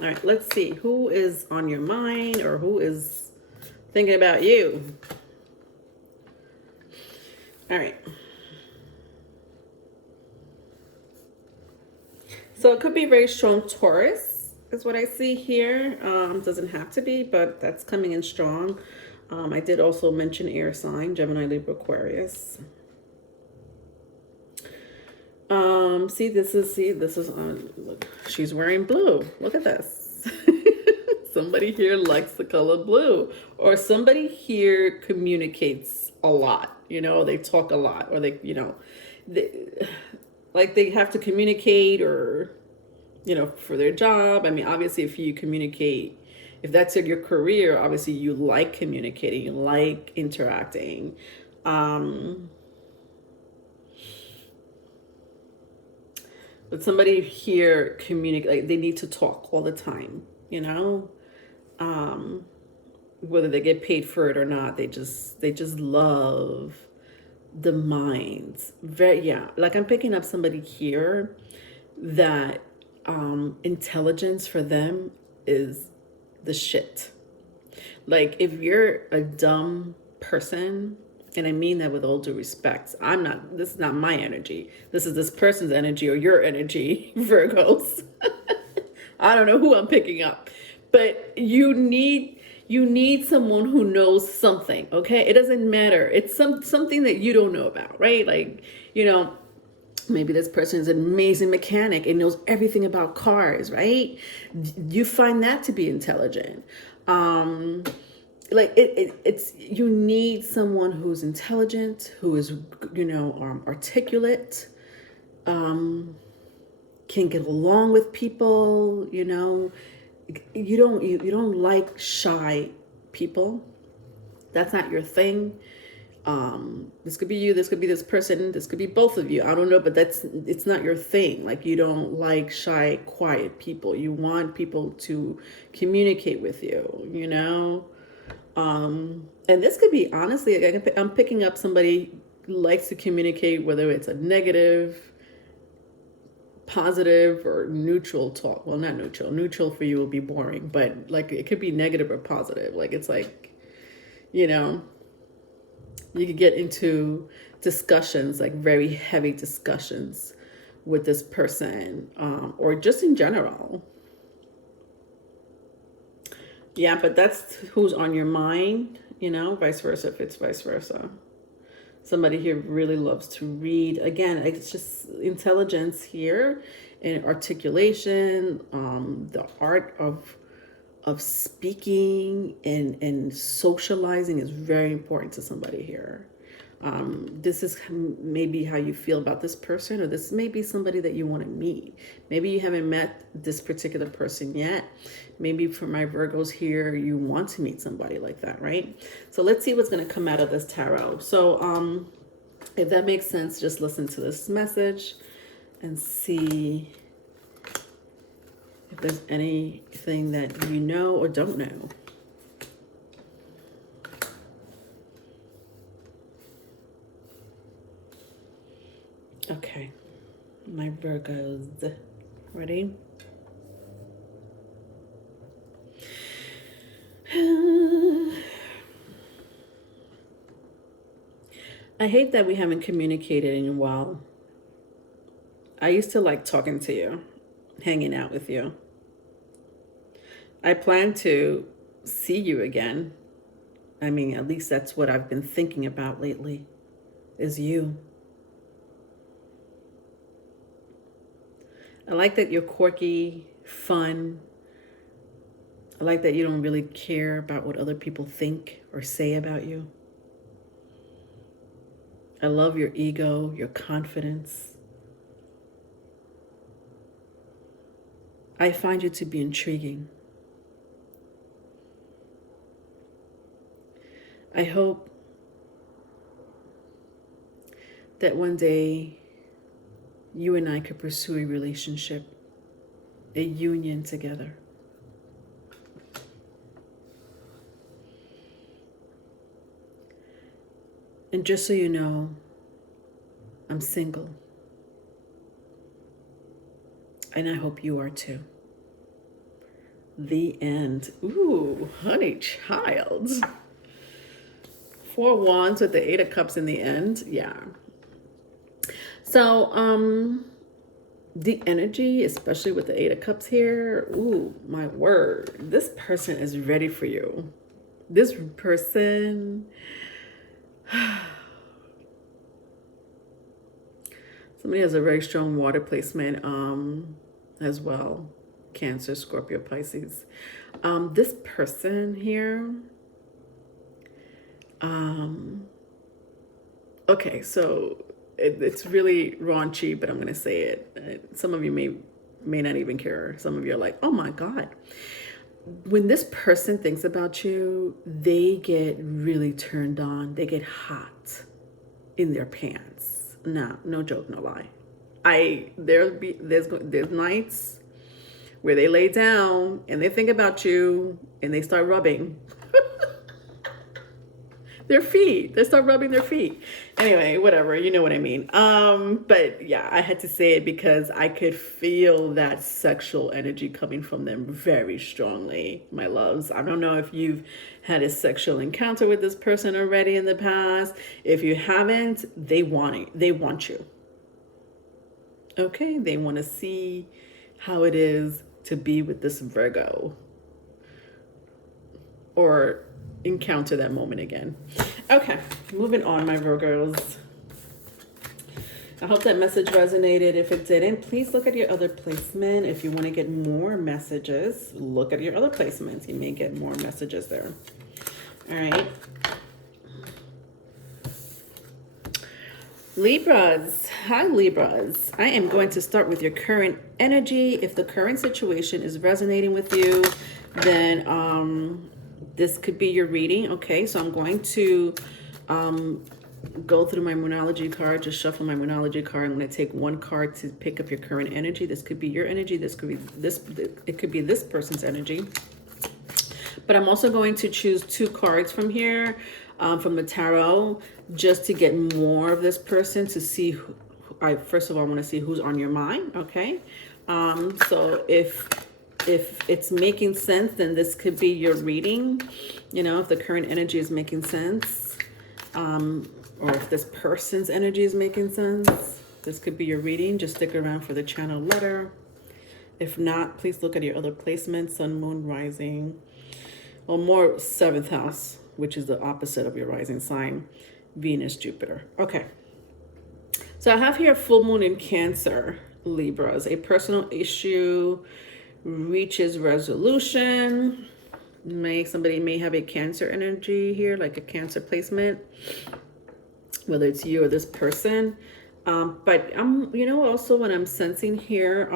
All right, let's see who is on your mind or who is thinking about you. All right. So it could be very strong Taurus is what I see here. Doesn't have to be, but that's coming in strong. I did also mention air sign, Gemini, Libra, Aquarius. This is look, she's wearing blue. Look at this. Somebody here likes the color blue, or somebody here communicates a lot. They talk a lot, or they have to communicate, or for their job. I mean, obviously, if you communicate, if that's your career, obviously you like communicating, you like interacting. But somebody here communicate, they need to talk all the time, whether they get paid for it or not. They just love the minds. Like I'm picking up somebody here that intelligence for them is the shit. Like, if you're a dumb person, and I mean that with all due respect, this is not my energy. This is this person's energy or your energy, Virgos. I don't know who I'm picking up. But you need someone who knows something, okay? It doesn't matter. It's something that you don't know about, right? Like, maybe this person is an amazing mechanic and knows everything about cars, right? You find that to be intelligent. Like it's you need someone who's intelligent, who is articulate, can get along with people. You don't like shy people. That's not your thing. This could be you, this could be this person, this could be both of you, I don't know, but it's not your thing. Like, you don't like shy, quiet people. You want people to communicate with you. And this could be, honestly, I'm picking up somebody who likes to communicate, whether it's a negative, positive, or neutral talk. Well, not neutral for you will be boring, but like, it could be negative or positive. Like, it's like, you could get into discussions, like very heavy discussions with this person, or just in general. Yeah, but that's who's on your mind, vice versa, if it's vice versa. Somebody here really loves to read. Again, it's just intelligence here and articulation, the art of speaking and socializing is very important to somebody here. This is maybe how you feel about this person, or this may be somebody that you want to meet. Maybe you haven't met this particular person yet. Maybe for my Virgos here, you want to meet somebody like that, right? So let's see what's going to come out of this tarot. So if that makes sense, just listen to this message and see if there's anything that you know or don't know. Okay, my Virgos, ready? I hate that we haven't communicated in a while. I used to like talking to you, hanging out with you. I plan to see you again. I mean, at least that's what I've been thinking about lately, is you. I like that you're quirky, fun. I like that you don't really care about what other people think or say about you. I love your ego, your confidence. I find you to be intriguing. I hope that one day you and I could pursue a relationship, a union together. And just so you know, I'm single. And I hope you are too. The end. Ooh, honey child. 4 wands with the 8 of cups in the end. Yeah. So, the energy, especially with the 8 of cups here, ooh, my word. This person is ready for you. This person... Somebody has a very strong water placement as well. Cancer, Scorpio, Pisces. This person here... okay, so it's really raunchy, but I'm going to say it. Some of you may not even care. Some of you are like, oh my God. When this person thinks about you, they get really turned on. They get hot in their pants. Nah, no joke, no lie. There's nights where they lay down and they think about you and they start rubbing. their feet. They start rubbing their feet. Anyway, whatever, you know what I mean. But yeah, I had to say it because I could feel that sexual energy coming from them very strongly, my loves. I don't know if you've had a sexual encounter with this person already in the past. If you haven't, they want it. They want you. Okay, they want to see how it is to be with this Virgo or encounter that moment again. Okay, moving on, my Virgos. I hope that message resonated. If it didn't, please look at your other placement. If you want to get more messages, look at your other placements. You may get more messages there. All right. Libras. Hi, Libras. I am going to start with your current energy. If the current situation is resonating with you, then this could be your reading. Okay, so I'm going to go through my Moonology card, just shuffle my Moonology card. I'm going to take one card to pick up your current energy. This could be your energy. This could be this. It could be this person's energy. But I'm also going to choose two cards from here, from the tarot, just to get more of this person, to see who, first of all, I want to see who's on your mind. Okay. So if it's making sense, then this could be your reading. You know, if the current energy is making sense, or if this person's energy is making sense, this could be your reading. Just stick around for the channel letter. If not, please look at your other placements: Sun, Moon, Rising. Well, more 7th house, which is the opposite of your rising sign, Venus, Jupiter. Okay. So I have here full moon in Cancer, Libras. A personal issue reaches resolution. Somebody may have a Cancer energy here, like a Cancer placement, whether it's you or this person. But you know, also what I'm sensing here,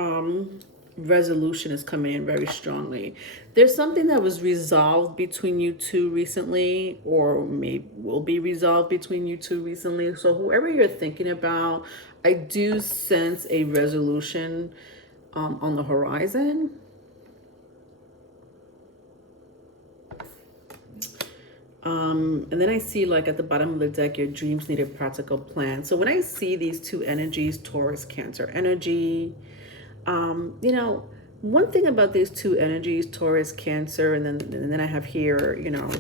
resolution is coming in very strongly. There's something that was resolved between you two recently, or maybe will be resolved between you two recently. So whoever you're thinking about, I do sense a resolution on the horizon. And then I see, like, at the bottom of the deck, your dreams need a practical plan. So when I see these two energies, Taurus, Cancer energy, you know, one thing about these two energies, Taurus, Cancer, and then I have here, you know,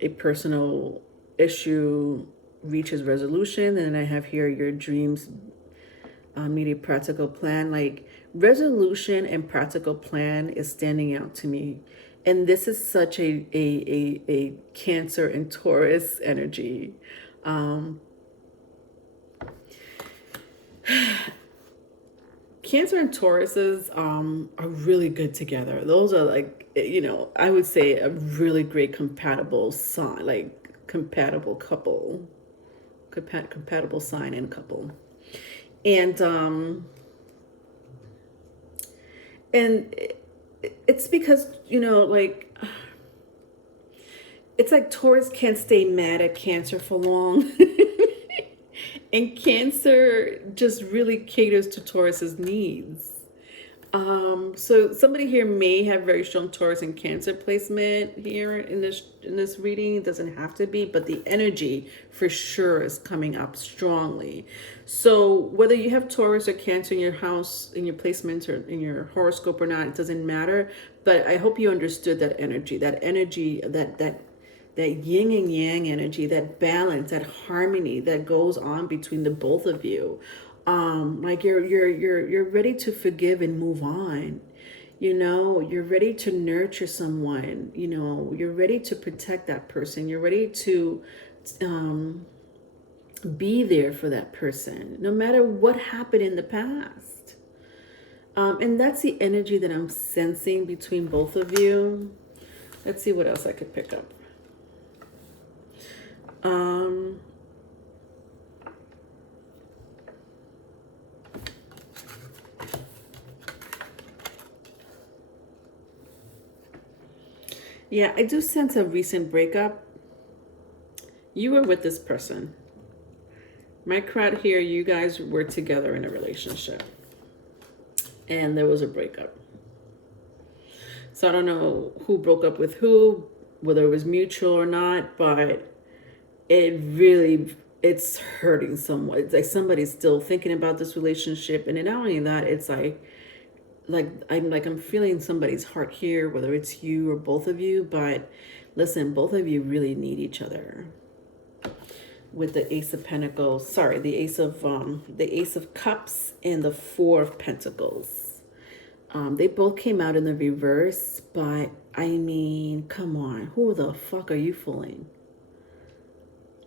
a personal issue reaches resolution, and then I have here your dreams need a practical plan. Like, resolution and practical plan is standing out to me. And this is such a Cancer and Taurus energy. Cancer and Tauruses are really good together. Those are, like, you know, I would say a really great compatible sign, like compatible couple, compatible sign and couple. And it's because, you know, like, it's like Taurus can't stay mad at Cancer for long. And Cancer just really caters to Taurus's needs. So somebody here may have very strong Taurus and Cancer placement here in this reading. It doesn't have to be, but the energy for sure is coming up strongly. So whether you have Taurus or Cancer in your house, in your placements, or in your horoscope or not, it doesn't matter. But I hope you understood that energy, that yin and yang energy, that balance, that harmony that goes on between the both of you. Like, you're ready to forgive and move on. You know, you're ready to nurture someone. You know, you're ready to protect that person. You're ready to be there for that person, no matter what happened in the past. And that's the energy that I'm sensing between both of you. Let's see what else I could pick up. Yeah, I do sense a recent breakup. You were with this person. My crowd here, you guys were together in a relationship, and there was a breakup. So I don't know who broke up with who, whether it was mutual or not, but it's hurting someone. It's like somebody's still thinking about this relationship. And then not only that, it's I'm feeling somebody's heart here, whether it's you or both of you. But listen, both of you really need each other. With the Ace of Pentacles, sorry, the Ace of Cups and the Four of Pentacles. They both came out in the reverse, but I mean, come on, who the fuck are you fooling?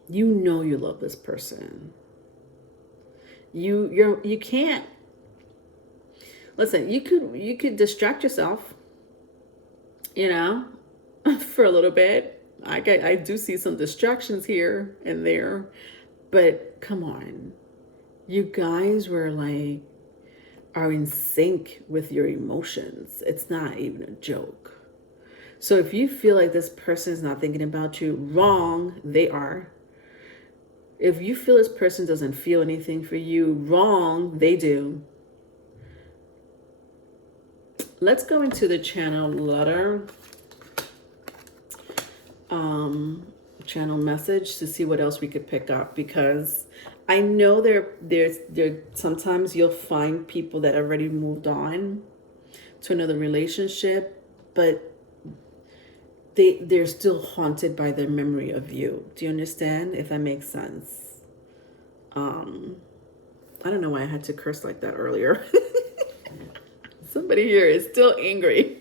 You know you love this person. You can't. Listen, you could distract yourself, you know, for a little bit. I do see some distractions here and there, but come on. You guys are in sync with your emotions. It's not even a joke. So if you feel like this person is not thinking about you, wrong, they are. If you feel this person doesn't feel anything for you, wrong, they do. Let's go into the channel letter, channel message to see what else we could pick up, because I know there's sometimes you'll find people that already moved on to another relationship, but they're still haunted by their memory of you. Do you understand? If that makes sense. I don't know why I had to curse like that earlier. Somebody here is still angry.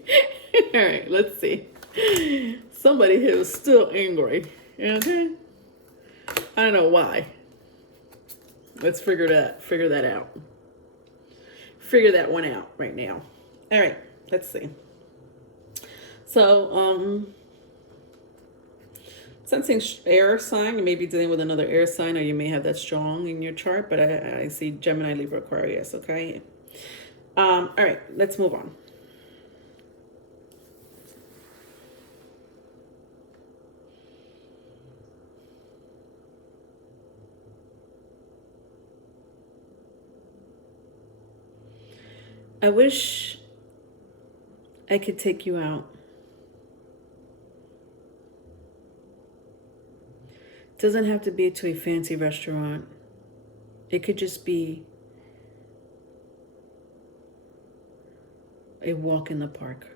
All right, let's see. Somebody here is still angry. Okay. I don't know why. Let's figure that out. Figure that one out right now. All right, let's see. So, sensing air sign, you may be dealing with another air sign, or you may have that strong in your chart, but I see Gemini, Libra, Aquarius, okay? All right, let's move on. I wish I could take you out. It doesn't have to be to a fancy restaurant. It could just be a walk in the park.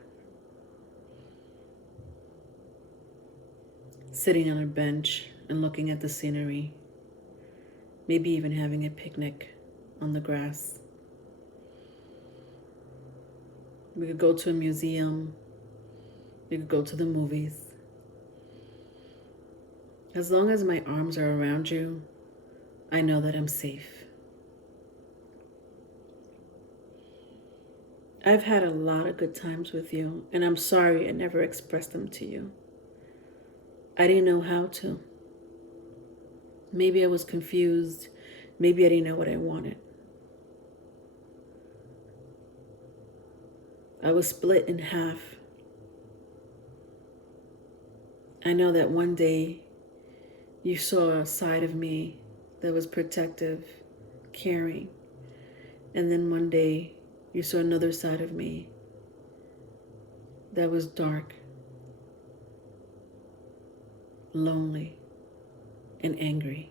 Sitting on a bench and looking at the scenery. Maybe even having a picnic on the grass. We could go to a museum. We could go to the movies. As long as my arms are around you, I know that I'm safe. I've had a lot of good times with you, and I'm sorry I never expressed them to you. I didn't know how to. Maybe I was confused. Maybe I didn't know what I wanted. I was split in half. I know that one day you saw a side of me that was protective, caring. And then one day you saw another side of me that was dark, lonely, and angry.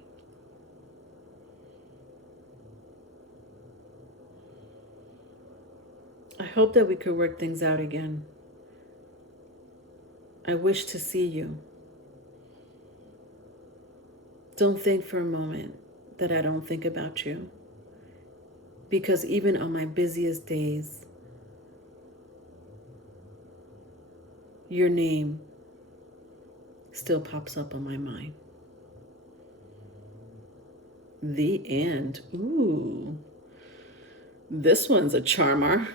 I hope that we could work things out again. I wish to see you. Don't think for a moment that I don't think about you. Because even on my busiest days, your name still pops up on my mind. The end. Ooh. This one's a charmer.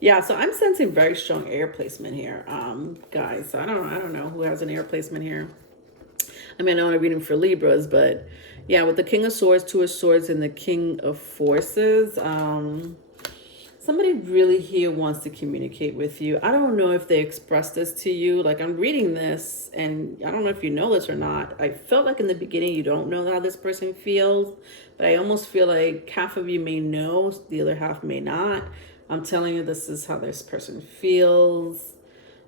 Yeah, so I'm sensing very strong air placement here, guys. So I don't know who has an air placement here. I mean, I want to read them for Libras, but yeah, with the King of Swords, Two of Swords, and the King of Forces, somebody really here wants to communicate with you. I don't know if they expressed this to you. Like, I'm reading this, and I don't know if you know this or not. I felt like in the beginning you don't know how this person feels, but I almost feel like half of you may know, the other half may not. I'm telling you, this is how this person feels.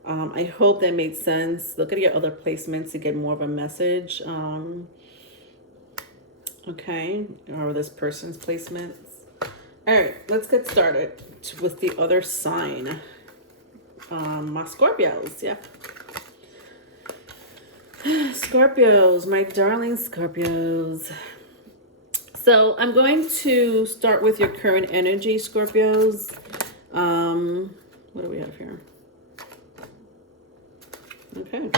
I hope that made sense. Look at your other placements to get more of a message. Okay, or this person's placements. All right, let's get started with the other sign. My Scorpios, yeah. Scorpios, my darling Scorpios. So I'm going to start with your current energy, Scorpios. What do we have here? Okay.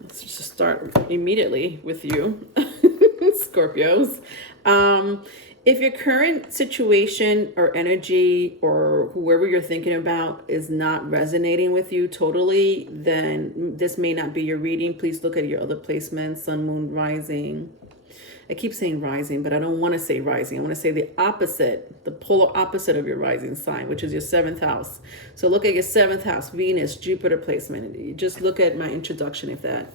Let's just start immediately with you, Scorpios. If your current situation or energy or whoever you're thinking about is not resonating with you totally, then this may not be your reading. Please look at your other placements, sun, moon, rising. I keep saying rising, but I don't want to say rising. I want to say the opposite, the polar opposite of your rising sign, which is your 7th house. So look at your 7th house, Venus, Jupiter placement. You just look at my introduction if that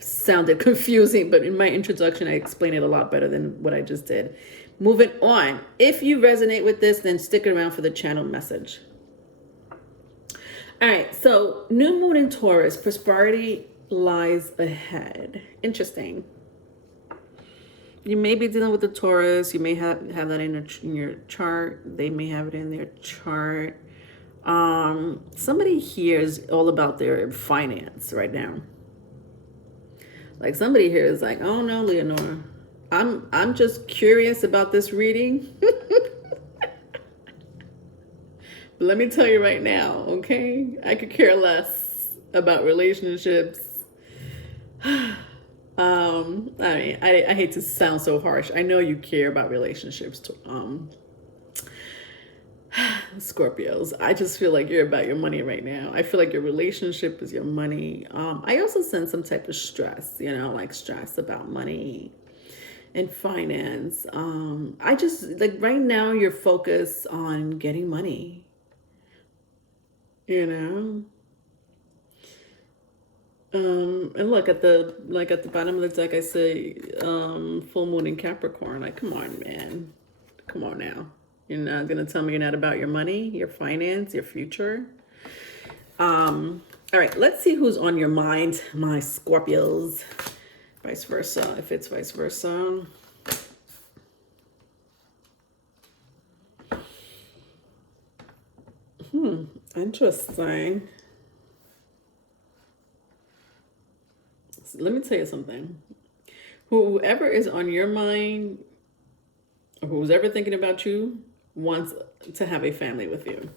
sounded confusing, but in my introduction, I explained it a lot better than what I just did. Moving on. If you resonate with this, then stick around for the channel message. All right, so new moon in Taurus, prosperity lies ahead. Interesting. You may be dealing with the Taurus. You may have that in your chart. They may have it in their chart. Somebody here is all about their finance right now. Like somebody here is like, oh no, Leonora, I'm just curious about this reading. But let me tell you right now, okay? I could care less about relationships. I mean, I hate to sound so harsh. I know you care about relationships, Scorpios. I just feel like you're about your money right now. I feel like your relationship is your money. I also sense some type of stress, you know, like stress about money and finance. I just like right now you're focused on getting money, you know. And look at the bottom of the deck, I say, full moon in Capricorn. Like, come on, man. Come on now. You're not going to tell me you're not about your money, your finance, your future. All right, let's see who's on your mind, my Scorpios. Vice versa, if it's vice versa. Interesting. Let me tell you something. Whoever is on your mind, or who's ever thinking about you, wants to have a family with you.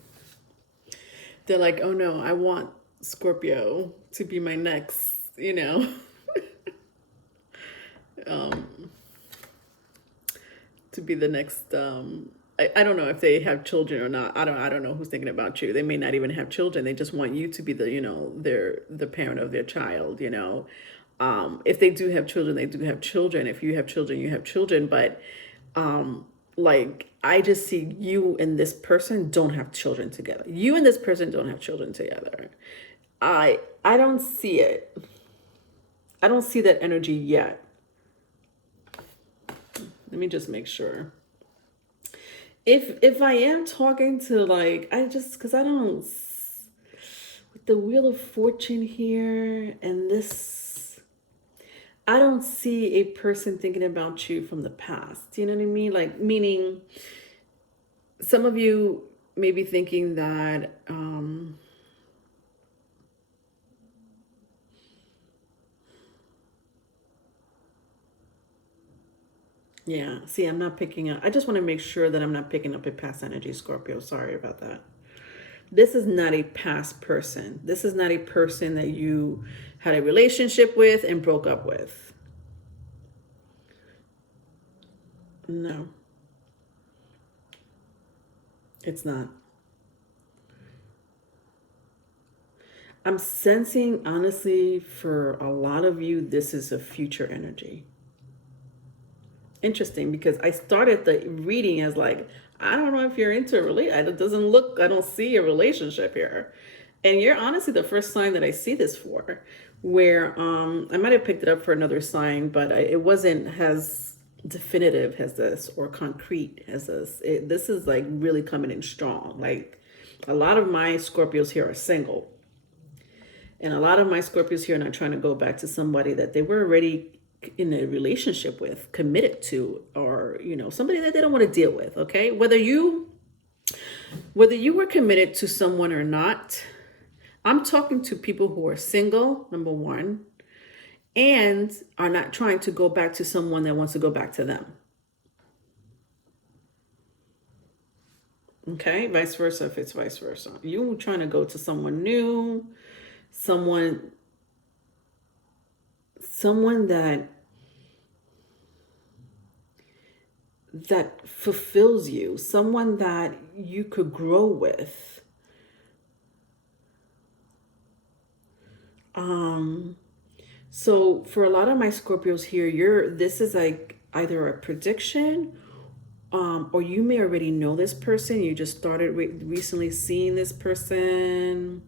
They're like, oh no, I want Scorpio to be my next, you know, to be the next. I don't know if they have children or not. I don't know who's thinking about you. They may not even have children. They just want you to be the, you know, the parent of their child, you know. If they do have children, they do have children. If you have children, you have children. But like I just see you and this person don't have children together. You and this person don't have children together. I don't see it. I don't see that energy yet. Let me just make sure. If I am talking to like, because I don't, with the Wheel of Fortune here and this, I don't see a person thinking about you from the past. You know what I mean? Like, meaning some of you may be thinking that, yeah, see, I'm not picking up. I just want to make sure that I'm not picking up a past energy, Scorpio. Sorry about that. This is not a past person. This is not a person that you had a relationship with and broke up with. No. It's not. I'm sensing, honestly, for a lot of you, this is a future energy. Interesting, because I started the reading as like, I don't know if you're into a relationship. It doesn't look, I don't see a relationship here. And you're honestly the first sign that I see this for, where I might have picked it up for another sign, but it wasn't as definitive as this or concrete as this. This is like really coming in strong. Like a lot of my Scorpios here are single. And a lot of my Scorpios here are not trying to go back to somebody that they were already in a relationship with, committed to, or, you know, somebody that they don't want to deal with, okay? Whether you were committed to someone or not, I'm talking to people who are single, number one, and are not trying to go back to someone that wants to go back to them. Okay, vice versa if it's vice versa. You trying to go to someone new, someone that fulfills you, someone that you could grow with. So for a lot of my Scorpios here, this is like either a prediction, or you may already know this person. You just started recently seeing this person.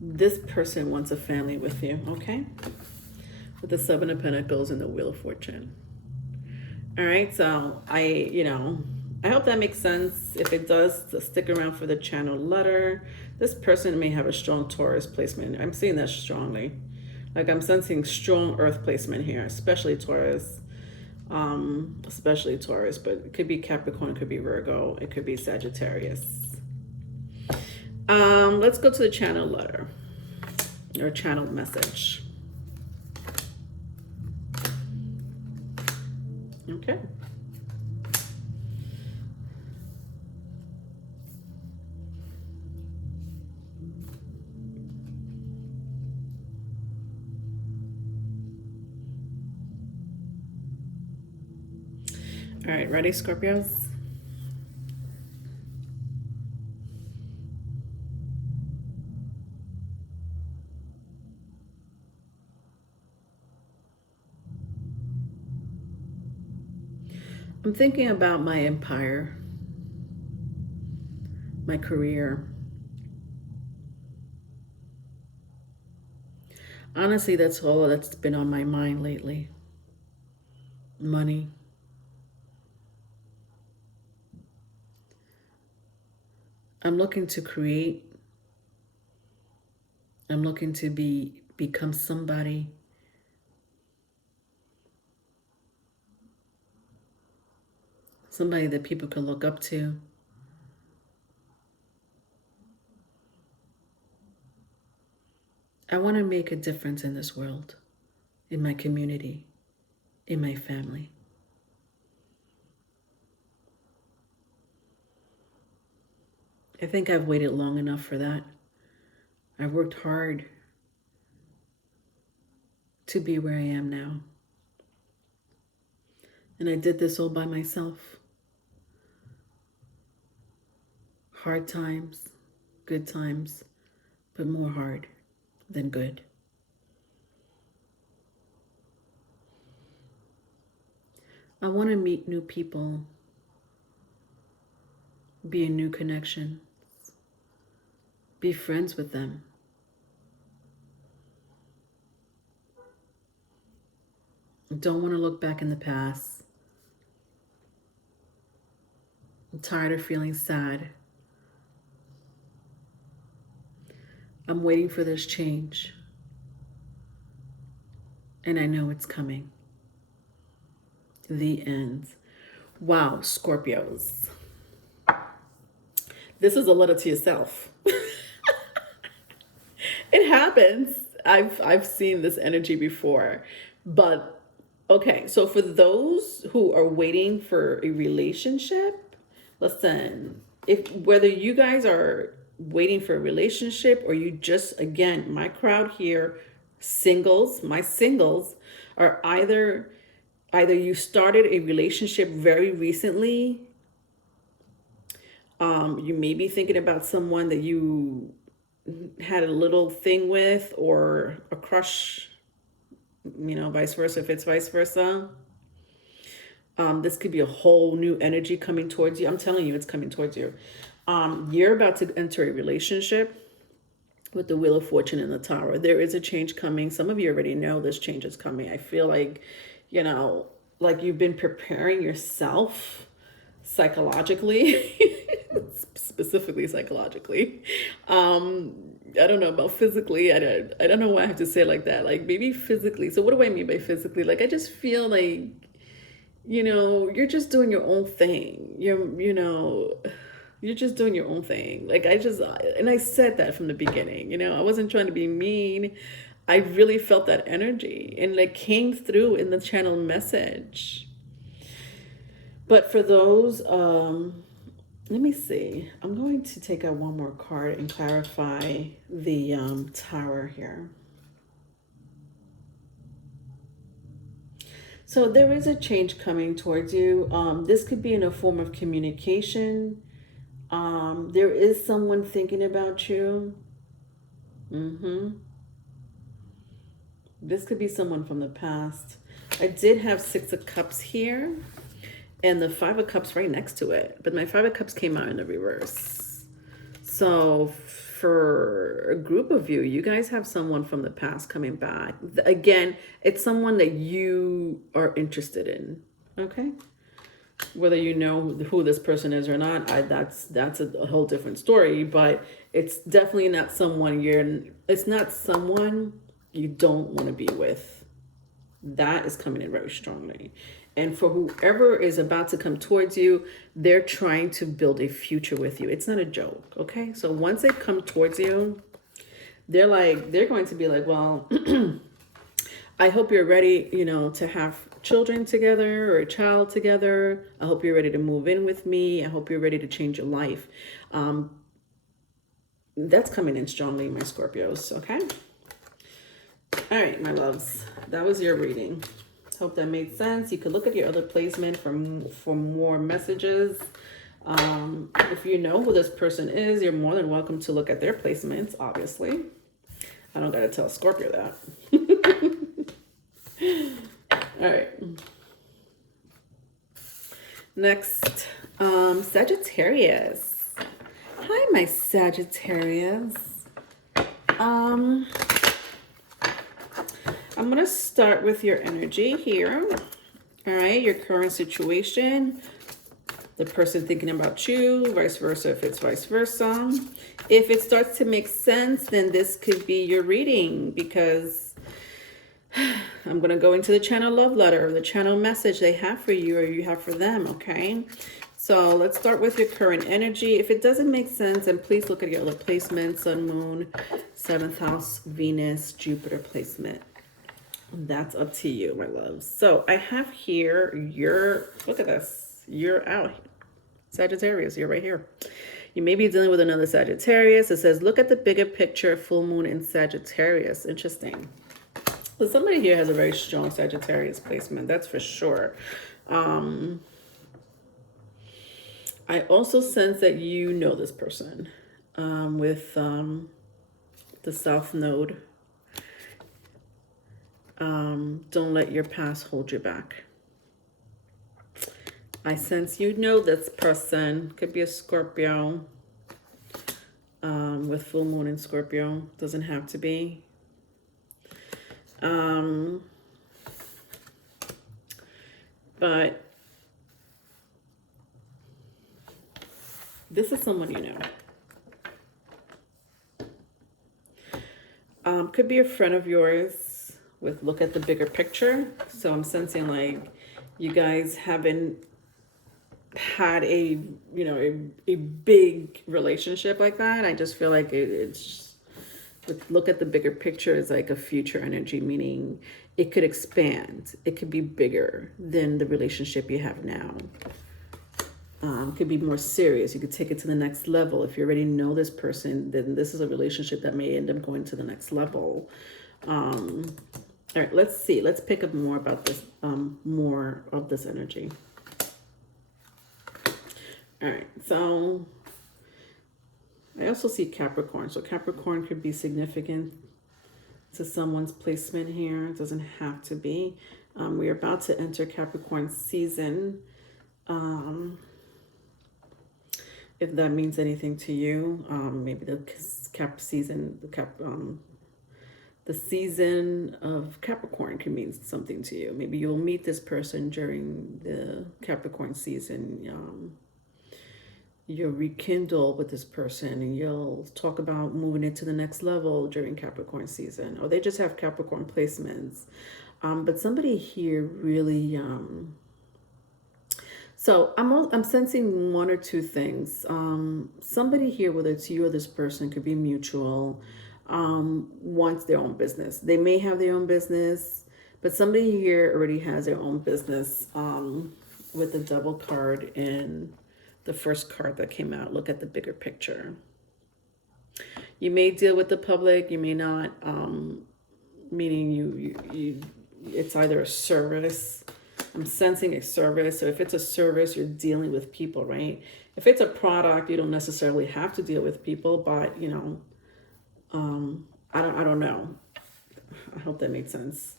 This person wants a family with you, okay? With the Seven of Pentacles and the Wheel of Fortune. All right, so I hope that makes sense. If it does, stick around for the channel letter. This person may have a strong Taurus placement. I'm seeing that strongly. Like I'm sensing strong earth placement here, especially Taurus. But it could be Capricorn, it could be Virgo, it could be Sagittarius. Let's go to the channel letter or channel message. Okay. All right, ready, Scorpios? I'm thinking about my empire, my career. Honestly, that's all that's been on my mind lately. Money. I'm looking to create. I'm looking to become somebody. Somebody that people can look up to. I want to make a difference in this world, in my community, in my family. I think I've waited long enough for that. I worked hard to be where I am now. And I did this all by myself. Hard times, good times, but more hard than good. I want to meet new people, be in new connections, be friends with them. Don't want to look back in the past. I'm tired of feeling sad. I'm waiting for this change. And I know it's coming. The end. Wow, Scorpios. This is a letter to yourself. It happens. I've seen this energy before. But okay, so for those who are waiting for a relationship, listen, whether you guys are waiting for a relationship or you just, again, my crowd here, singles, my singles are either you started a relationship very recently. You may be thinking about someone that you had a little thing with, or a crush, vice versa, if it's vice versa. This could be a whole new energy coming towards you. I'm telling you, it's coming towards you. You're about to enter a relationship with the Wheel of Fortune and the Tower. There is a change coming. Some of you already know this change is coming. I feel like, like you've been preparing yourself psychologically specifically psychologically. I don't know about physically. I don't know why I have to say it like that. Like maybe physically. So what do I mean by physically? Like I just feel like, you're just doing your own thing. You're just doing your own thing. Like and I said that from the beginning, I wasn't trying to be mean. I really felt that energy and like came through in the channel message. But for those, let me see. I'm going to take out one more card and clarify the Tower here. So there is a change coming towards you. This could be in a form of communication. There is someone thinking about you. This could be someone from the past. I did have 6 of Cups here and the 5 of Cups right next to it. But my 5 of Cups came out in the reverse. So for a group of you, you guys have someone from the past coming back. Again, it's someone that you are interested in. Okay? Whether you know who this person is or not, that's a whole different story. But it's definitely not someone it's not someone you don't want to be with. That is coming in very strongly. And for whoever is about to come towards you, they're trying to build a future with you. It's not a joke, okay? So once they come towards you, they're going to be like, well, I hope you're ready, to have children together or a child together. I hope you're ready to move in with me. I hope you're ready to change your life. That's coming in strongly, my Scorpios, okay? All right, my loves, that was your reading. Hope that made sense. You could look at your other placement for more messages. If you know who this person is, you're more than welcome to look at their placements, obviously. I don't got to tell Scorpio that. All right. Next, Sagittarius. Hi, my Sagittarius. I'm going to start with your energy here. All right, your current situation, the person thinking about you, vice versa if it's vice versa. If it starts to make sense, then this could be your reading, because I'm going to go into the channel love letter, the channel message they have for you or you have for them, okay? So let's start with your current energy. If it doesn't make sense, then please look at your other placements, Sun, Moon, 7th house, Venus, Jupiter placement. That's up to you, my loves. So I have here look at this. You're out. Sagittarius, you're right here. You may be dealing with another Sagittarius. It says, look at the bigger picture, full moon in Sagittarius. Interesting. So somebody here has a very strong Sagittarius placement. That's for sure. I also sense that you know this person with the South Node. Don't let your past hold you back. I sense you know this person. Could be a Scorpio with full moon in Scorpio. Doesn't have to be. But this is someone you know. Could be a friend of yours with look at the bigger picture. So I'm sensing like you guys haven't had a big relationship like that. I just feel like it's look at the bigger picture is like a future energy, meaning it could expand. It could be bigger than the relationship you have now. Could be more serious. You could take it to the next level. If you already know this person, then this is a relationship that may end up going to the next level. All right, let's see. Let's pick up more about this, more of this energy. All right, so I also see Capricorn. So Capricorn could be significant to someone's placement here. It doesn't have to be. We're about to enter Capricorn season. If that means anything to you, maybe the the season of Capricorn can mean something to you. Maybe you'll meet this person during the Capricorn season. you'll rekindle with this person and you'll talk about moving it to the next level during Capricorn season, or they just have Capricorn placements. But somebody here really, so I'm sensing one or two things. Somebody here, whether it's you or this person, could be mutual, wants their own business. They may have their own business, but somebody here already has their own business, with the double card in the first card that came out. Look at the bigger picture. You may deal with the public, you may not, meaning you it's either a service. I'm sensing a service. So if it's a service, you're dealing with people, right? If it's a product, you don't necessarily have to deal with people, but you know, I don't know. I hope that made sense.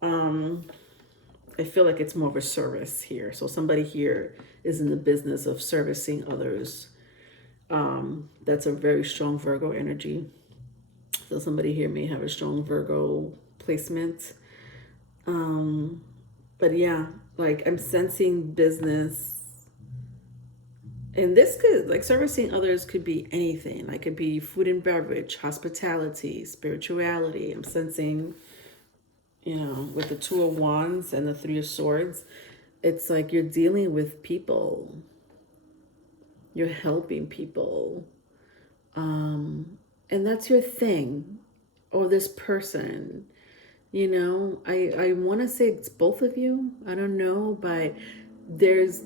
I feel like it's more of a service here. So somebody here is in the business of servicing others. That's a very strong Virgo energy. So somebody here may have a strong Virgo placement. But yeah, like I'm sensing business. And this could, like, servicing others could be anything. Like, it could be food and beverage, hospitality, spirituality. I'm sensing, you know, with the Two of Wands and the Three of Swords, it's like you're dealing with people. You're helping people. And that's your thing. Or this person. You know, I want to say it's both of you. I don't know, but there's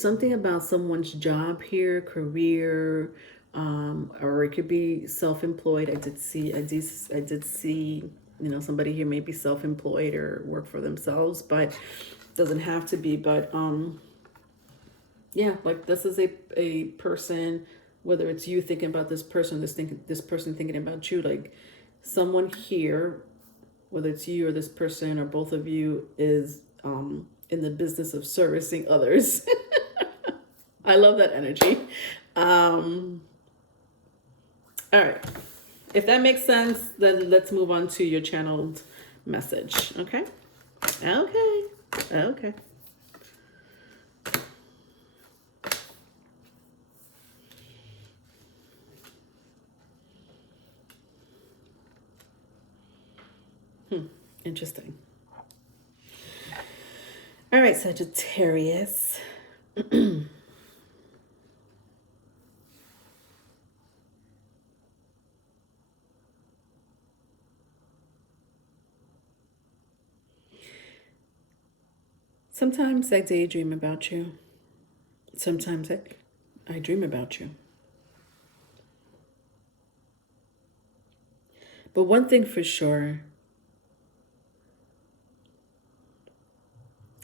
something about someone's job here, career, or it could be self-employed. I did see, you know, somebody here may be self-employed or work for themselves, but it doesn't have to be. But yeah, like this is a person, whether it's you thinking about this person, this person thinking about you, like someone here, whether it's you or this person or both of you, is in the business of servicing others. I love that energy. All right. If that makes sense, then let's move on to your channeled message. Okay? Okay. Okay. Interesting. All right, Sagittarius. Sometimes I daydream about you. Sometimes I dream about you. But one thing for sure,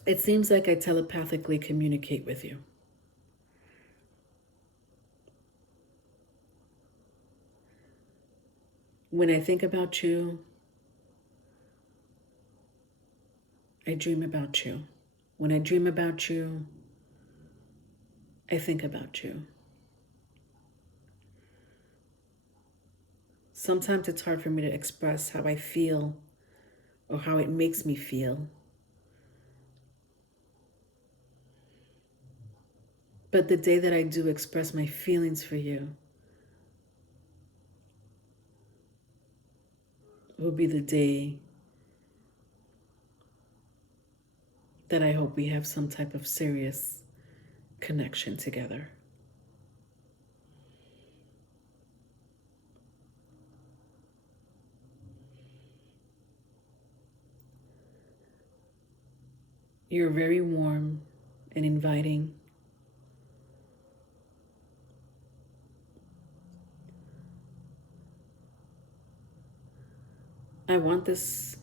it seems like I telepathically communicate with you. When I think about you, I dream about you. When I dream about you, I think about you. Sometimes it's hard for me to express how I feel or how it makes me feel. But the day that I do express my feelings for you will be the day that I hope we have some type of serious connection together. You're very warm and inviting. I want this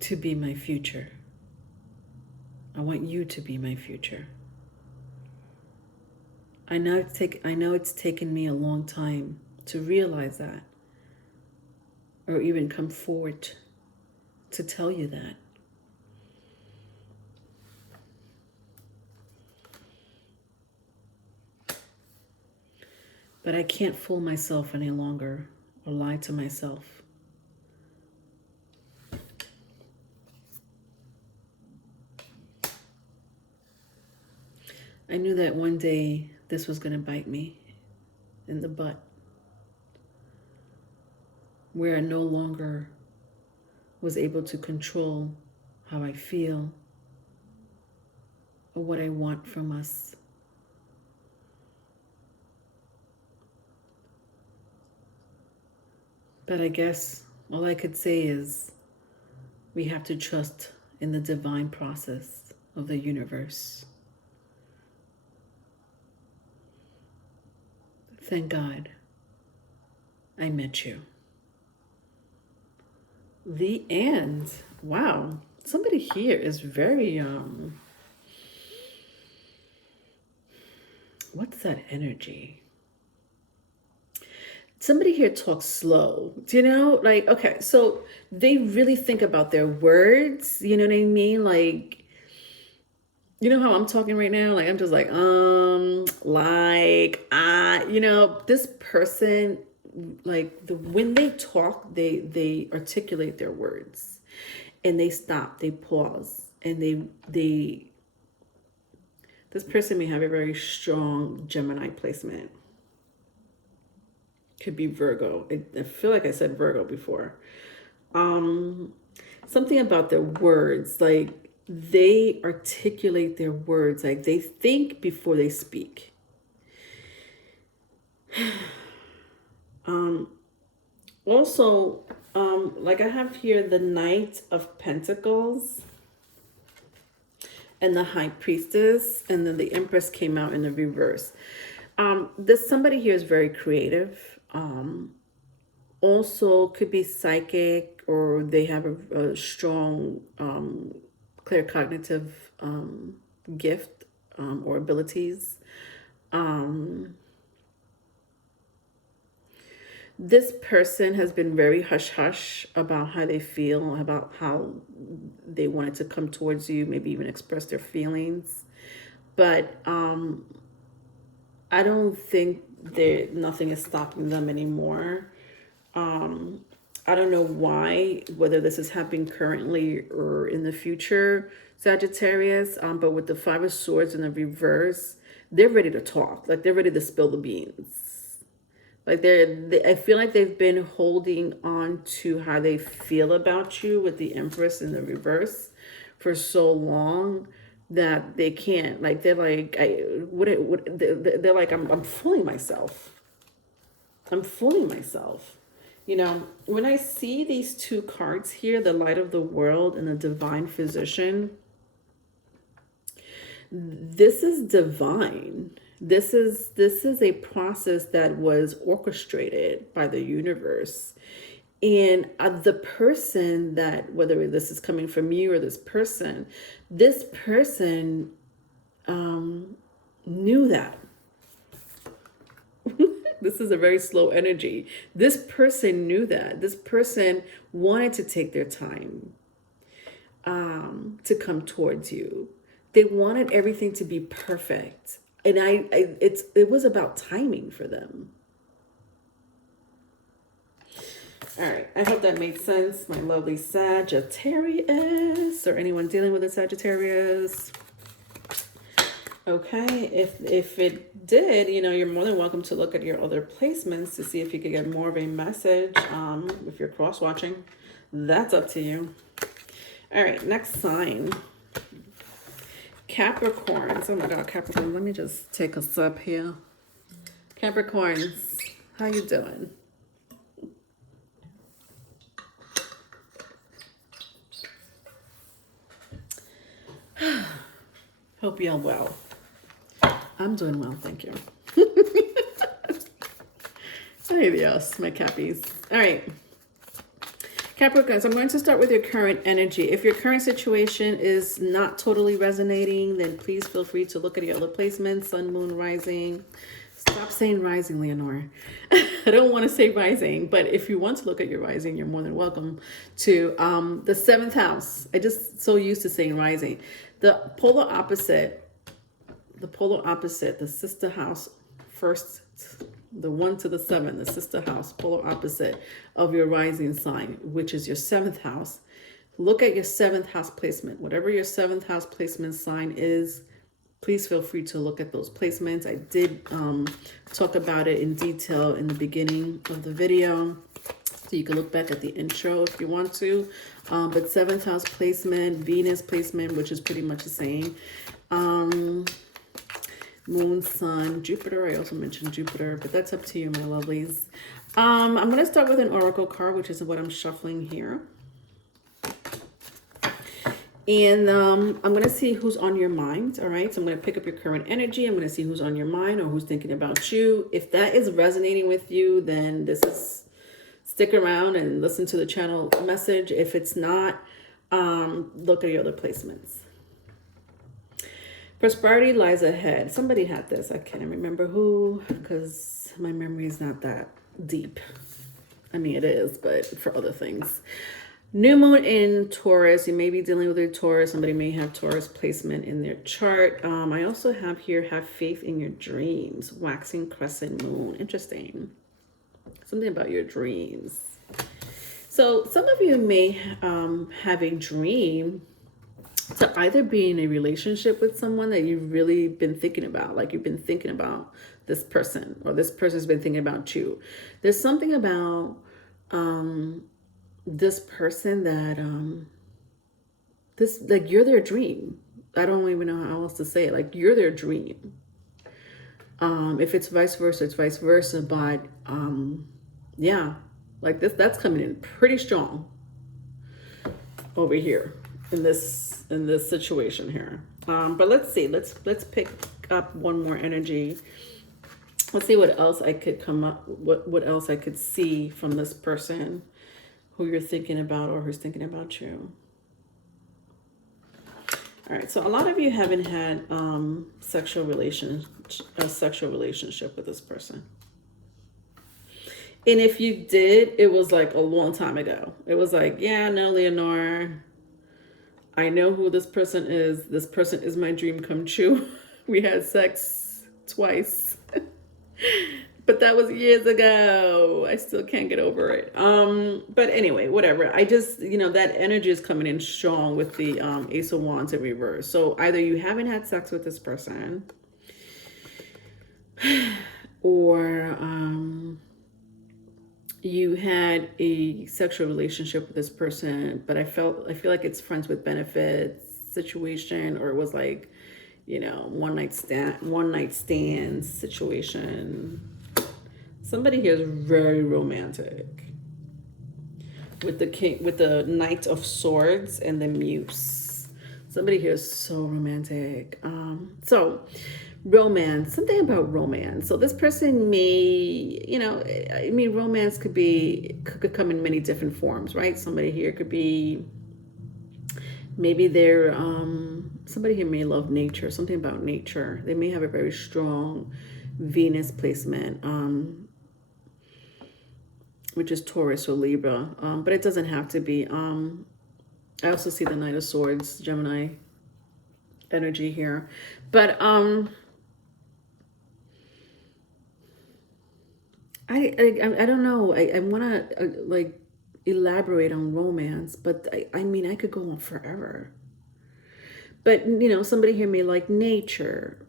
to be my future. I want you to be my future. I know it's taken me a long time to realize that, or even come forward to tell you that. But I can't fool myself any longer or lie to myself. I knew that one day this was going to bite me in the butt, where I no longer was able to control how I feel or what I want from us. But I guess all I could say is we have to trust in the divine process of the universe. Thank God I met you. The end. Wow. Somebody here is very, what's that energy? Somebody here talks slow. Do you know? Like, okay, so they really think about their words. You know what I mean? Like, you know how I'm talking right now? Like, I'm just like, you know, this person, like, when they talk, they articulate their words, and they stop, they pause, and this person may have a very strong Gemini placement. Could be Virgo. I feel like I said Virgo before. Something about their words, like they articulate their words, like they think before they speak. Also, like I have here the Knight of Pentacles and the High Priestess, and then the Empress came out in the reverse. This somebody here is very creative. Also could be psychic, or they have a strong claircognitive gift or abilities. This person has been very hush-hush about how they feel, about how they wanted to come towards you, maybe even express their feelings. But I don't think nothing is stopping them anymore. I don't know why, whether this is happening currently or in the future, Sagittarius, but with the Five of Swords in the reverse, they're ready to talk. Like, they're ready to spill the beans. Like, I feel like they've been holding on to how they feel about you with the Empress in the reverse for so long that they can't. Like, they're like, they're like, I'm fooling myself. I'm fooling myself. You know, when I see these two cards here, the Light of the World and the Divine Physician, this is divine. This is a process that was orchestrated by the universe. And the person that, whether this is coming from you or this person knew that. This is a very slow energy. This person knew that. This person wanted to take their time to come towards you. They wanted everything to be perfect. And it was about timing for them. All right, I hope that made sense, my lovely Sagittarius, or anyone dealing with a Sagittarius. Okay, if it did, you know, you're more than welcome to look at your other placements to see if you could get more of a message. If you're cross-watching, that's up to you. All right, next sign. Capricorns. Oh my God, Capricorn. Let me just take a sip here. Capricorns, how you doing? Hope you're well. I'm doing well, thank you. Ay Dios, my Cappies. All right. Capricorns, I'm going to start with your current energy. If your current situation is not totally resonating, then please feel free to look at your other placements, Sun, Moon, Rising. Stop saying rising, Leonore. I don't want to say rising, but if you want to look at your rising, you're more than welcome to. The 7th house. I just so used to saying rising. The polar opposite, the sister house, first, the 1 to the 7, the sister house, polar opposite of your rising sign, which is your 7th house. Look at your 7th house placement. Whatever your 7th house placement sign is, please feel free to look at those placements. I did talk about it in detail in the beginning of the video. So you can look back at the intro if you want to. But 7th house placement, Venus placement, which is pretty much the same. Moon, Sun, Jupiter. I also mentioned Jupiter, but that's up to you, my lovelies. I'm going to start with an oracle card, which is what I'm shuffling here. And I'm going to see who's on your mind, all right? So I'm going to pick up your current energy. I'm going to see who's on your mind or who's thinking about you. If that is resonating with you, then this is, stick around and listen to the channel message. If it's not, look at your other placements. Prosperity lies ahead. Somebody had this. I can't remember who, because my memory is not that deep. I mean, it is, but for other things. New moon in Taurus. You may be dealing with a Taurus. Somebody may have Taurus placement in their chart. I also have here, have faith in your dreams. Waxing crescent moon. Interesting. Something about your dreams. So some of you may have a dream to either be in a relationship with someone that you've really been thinking about. Like you've been thinking about this person, or this person's been thinking about you. There's something about this person that like you're their dream. I don't even know how else to say it. Like you're their dream. If it's vice versa, it's vice versa. But yeah, like that's coming in pretty strong over here in this situation here. But let's see. Let's pick up one more energy. Let's see what else I could come up. What else I could see from this person who you're thinking about or who's thinking about you. All right, so a lot of you haven't had a sexual relationship with this person. And if you did, it was like a long time ago. It was like, yeah, no, Leonore, I know who this person is. This person is my dream come true. We had sex twice. But that was years ago. I still can't get over it. But anyway, whatever. I just, that energy is coming in strong with the Ace of Wands in reverse. So either you haven't had sex with this person, or you had a sexual relationship with this person, but I feel like it's friends with benefits situation, or it was like, one night stand situation. Somebody here is very romantic with the Knight of Swords and the Muse. Somebody here is so romantic. So romance, something about romance. So this person may, romance could come in many different forms, right? Somebody here could be, maybe they're, somebody here may love nature, something about nature. They may have a very strong Venus placement, which is Taurus or Libra, but it doesn't have to be. I also see the Knight of Swords, Gemini energy here, but I don't know. I want to like elaborate on romance, but I mean I could go on forever. But somebody here may like nature,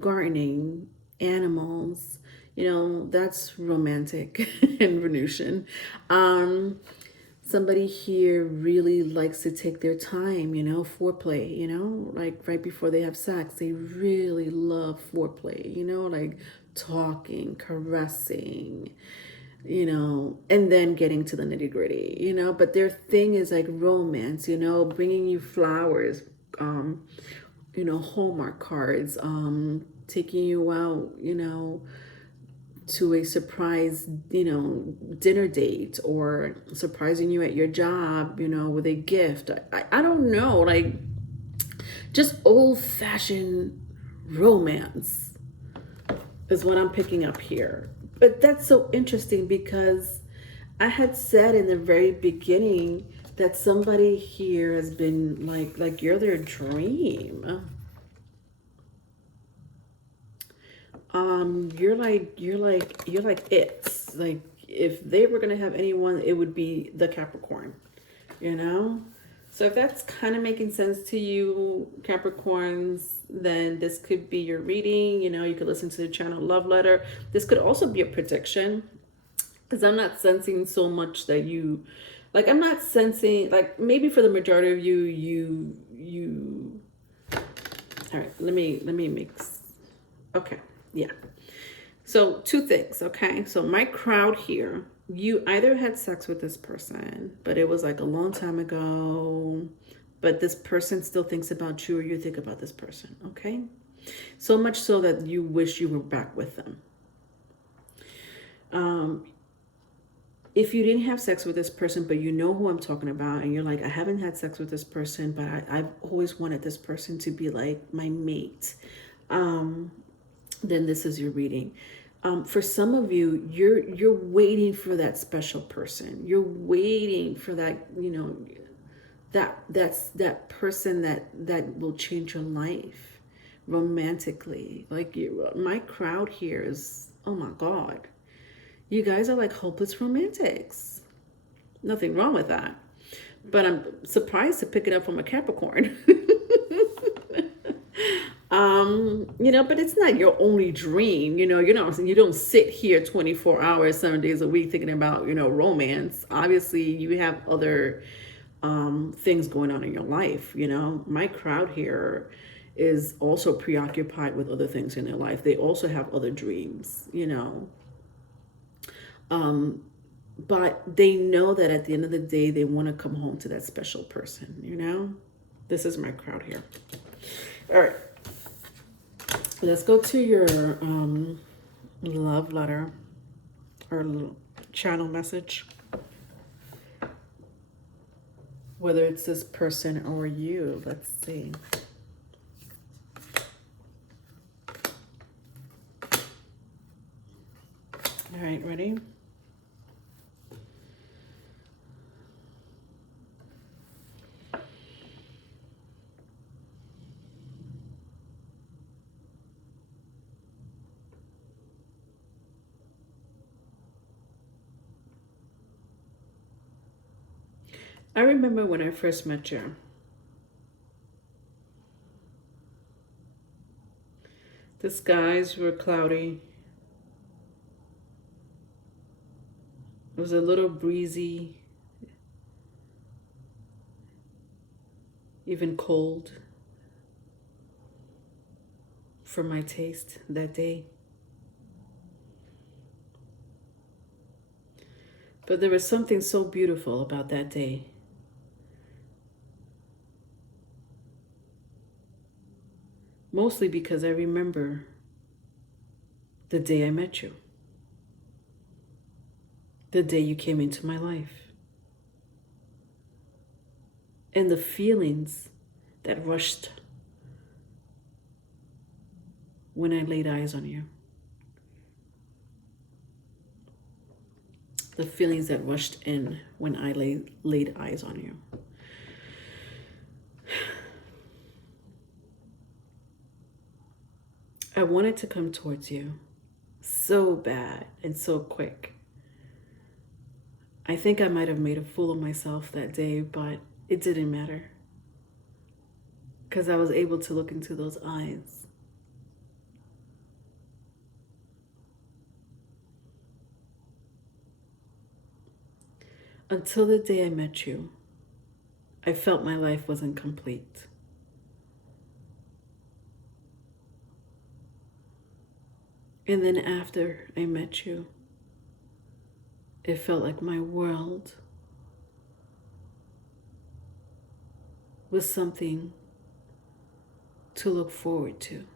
gardening, animals. That's romantic and Venusian. Somebody here really likes to take their time, foreplay, like right before they have sex. They really love foreplay, like talking, caressing, and then getting to the nitty gritty, but their thing is like romance, bringing you flowers, Hallmark cards, taking you out, to a surprise, dinner date, or surprising you at your job, with a gift. I don't know, like just old-fashioned romance is what I'm picking up here. But that's so interesting because I had said in the very beginning that somebody here has been like you're their dream. You're like it's like if they were gonna have anyone, it would be the Capricorn, So if that's kind of making sense to you, Capricorns, then this could be your reading. You know, you could listen to the channel Love Letter. This could also be a prediction, because I'm not sensing so much that you, like, I'm not sensing, like, maybe for the majority of you, all right, let me mix. Okay, yeah. So two things, okay? So my crowd here, you either had sex with this person, but it was like a long time ago, but this person still thinks about you, or you think about this person, okay? So much so that you wish you were back with them. If you didn't have sex with this person, but you know who I'm talking about, and you're like, I haven't had sex with this person, but I've always wanted this person to be like my mate, then this is your reading. For some of you, you're waiting for that special person. You're waiting for that, you know, that's that person that will change your life romantically. Like my crowd here is, oh my God, you guys are like hopeless romantics. Nothing wrong with that, but I'm surprised to pick it up from a Capricorn. You know, but it's not your only dream. You know, you don't sit here 24 hours, 7 days a week thinking about, you know, romance. Obviously, you have other things going on in your life. You know, my crowd here is also preoccupied with other things in their life. They also have other dreams, you know. But they know that at the end of the day, they want to come home to that special person, you know. This is my crowd here. All right. Let's go to your love letter or channel message. Whether it's this person or you. Let's see. All right, ready? I remember when I first met you. The skies were cloudy. It was a little breezy, even cold for my taste that day. But there was something so beautiful about that day. Mostly because I remember the day I met you. The day you came into my life. And the feelings that rushed when I laid eyes on you. The feelings that rushed in when I laid eyes on you. I wanted to come towards you so bad and so quick. I think I might have made a fool of myself that day, but it didn't matter. Because I was able to look into those eyes. Until the day I met you, I felt my life wasn't complete. And then after I met you, it felt like my world was something to look forward to.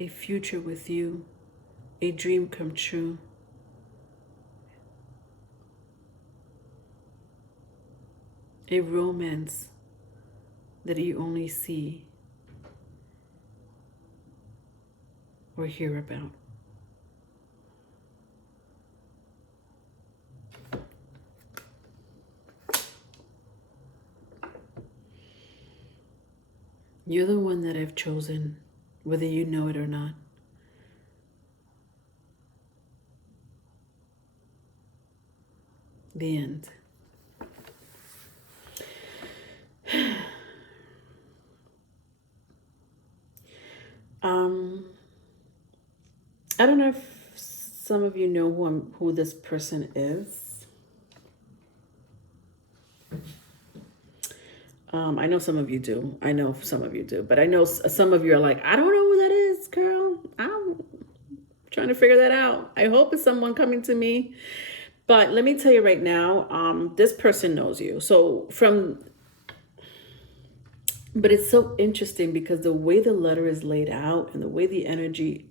A future with you, a dream come true. A romance that you only see or hear about. You're the one that I've chosen, whether you know it or not. The end. I don't know if some of you know who this person is. I know some of you do. I know some of you do. But I know some of you are like, I don't know who that is, girl. I'm trying to figure that out. I hope it's someone coming to me. But let me tell you right now, this person knows you. But it's so interesting because the way the letter is laid out and the way the energy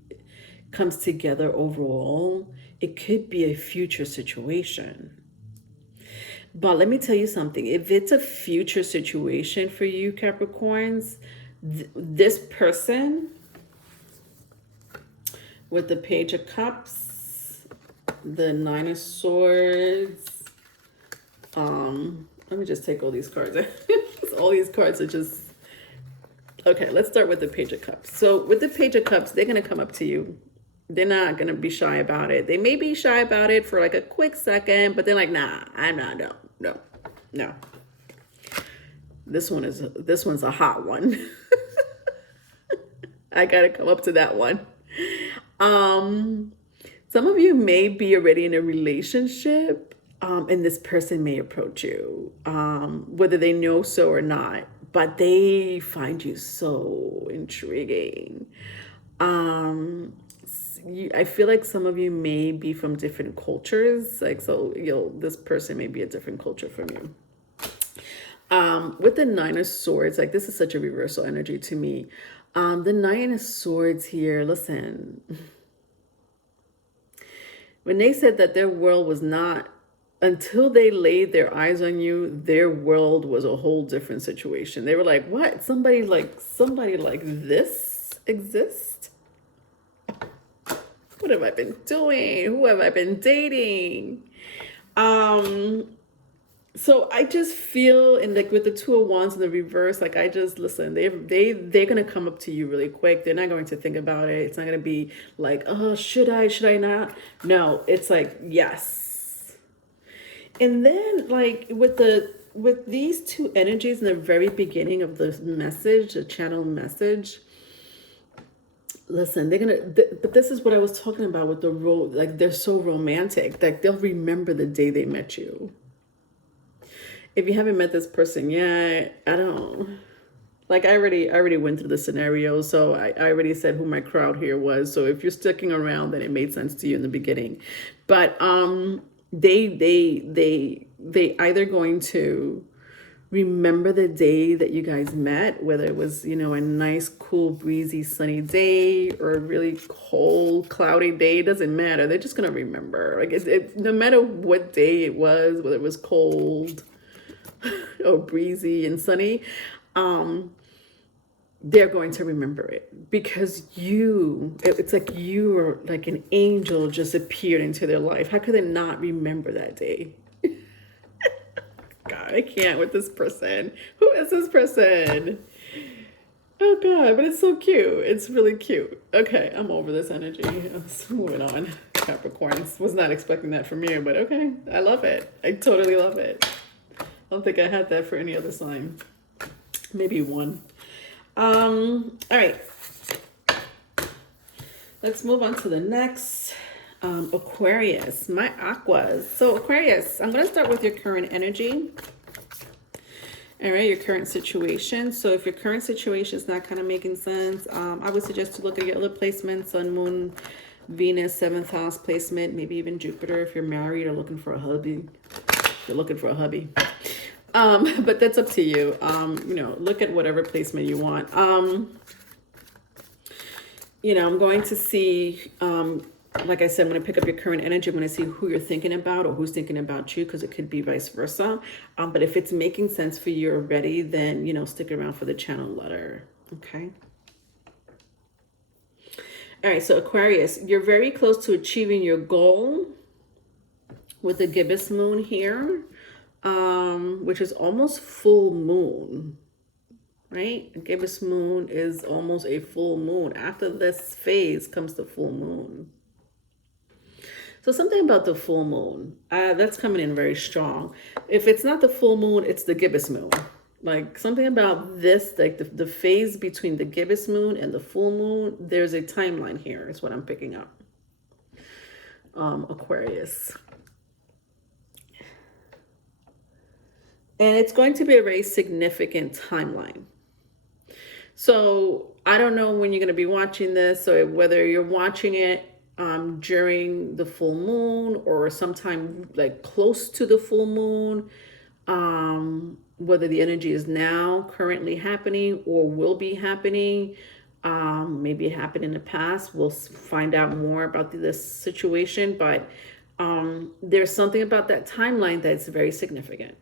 comes together overall, it could be a future situation. But let me tell you something. If it's a future situation for you, Capricorns, this person with the Page of Cups, the Nine of Swords, let me just take all these cards. All these cards are just... Okay, let's start with the Page of Cups. So with the Page of Cups, they're going to come up to you. They're not going to be shy about it. They may be shy about it for like a quick second, but they're like, nah, I'm not, no. This one's a hot one. I got to come up to that one. Some of you may be already in a relationship, and this person may approach you, whether they know so or not, but they find you so intriguing. I feel like some of you may be from different cultures, like, so this person may be a different culture from you. With the Nine of Swords, like, this is such a reversal energy to me. The Nine of Swords here, listen, when they said that their world was not, until they laid their eyes on you, their world was a whole different situation. They were like, what? Somebody like this exists? What have I been doing? Who have I been dating? So I just feel, and like with the Two of Wands in the reverse, like, I just, listen, they're gonna come up to you really quick. They're not going to think about it. It's not gonna be like, oh, should I not? No, it's like, yes. And then, like, with these two energies in the very beginning of the message, the channel message, listen, but this is what I was talking about with the role. Like, they're so romantic. Like, they'll remember the day they met you. If you haven't met this person yet, I don't, like, I already went through the scenario, so I already said who my crowd here was. So if you're sticking around, then it made sense to you in the beginning. But they either going to remember the day that you guys met, whether it was, a nice, cool, breezy, sunny day or a really cold, cloudy day. It doesn't matter. They're just going to remember. Like, no matter what day it was, whether it was cold or breezy and sunny, they're going to remember it because it's like you are like an angel just appeared into their life. How could they not remember that day? God, I can't with this person. Who is this person? Oh God, but it's so cute. It's really cute. Okay, I'm over this energy. Let's moving on. Capricorns. Was not expecting that from you, but okay. I love it. I totally love it. I don't think I had that for any other sign. Maybe one. All right. Let's move on to the next. Aquarius, my aquas. So Aquarius, I'm going to start with your current energy. All right, your current situation. So if your current situation is not kind of making sense, I would suggest to look at your other placements: Sun, Moon, Venus, 7th house placement, maybe even Jupiter if you're married or looking for a hubby. If you're looking for a hubby. But that's up to you. Look at whatever placement you want. I'm going to see, like I said, I'm going to pick up your current energy. I'm going to see who you're thinking about or who's thinking about you, because it could be vice versa. But if it's making sense for you already, then, stick around for the channel letter. Okay. All right. So Aquarius, you're very close to achieving your goal with the gibbous moon here, which is almost full moon. Right? Gibbous moon is almost a full moon. After this phase comes the full moon. So something about the full moon, that's coming in very strong. If it's not the full moon, it's the gibbous moon. Like, something about this, like the phase between the gibbous moon and the full moon, there's a timeline here is what I'm picking up. Aquarius. And it's going to be a very significant timeline. So I don't know when you're going to be watching this, or whether you're watching it during the full moon or sometime like close to the full moon. Whether the energy is now currently happening or will be happening. Maybe it happened in the past. We'll find out more about this situation, but there's something about that timeline that's very significant.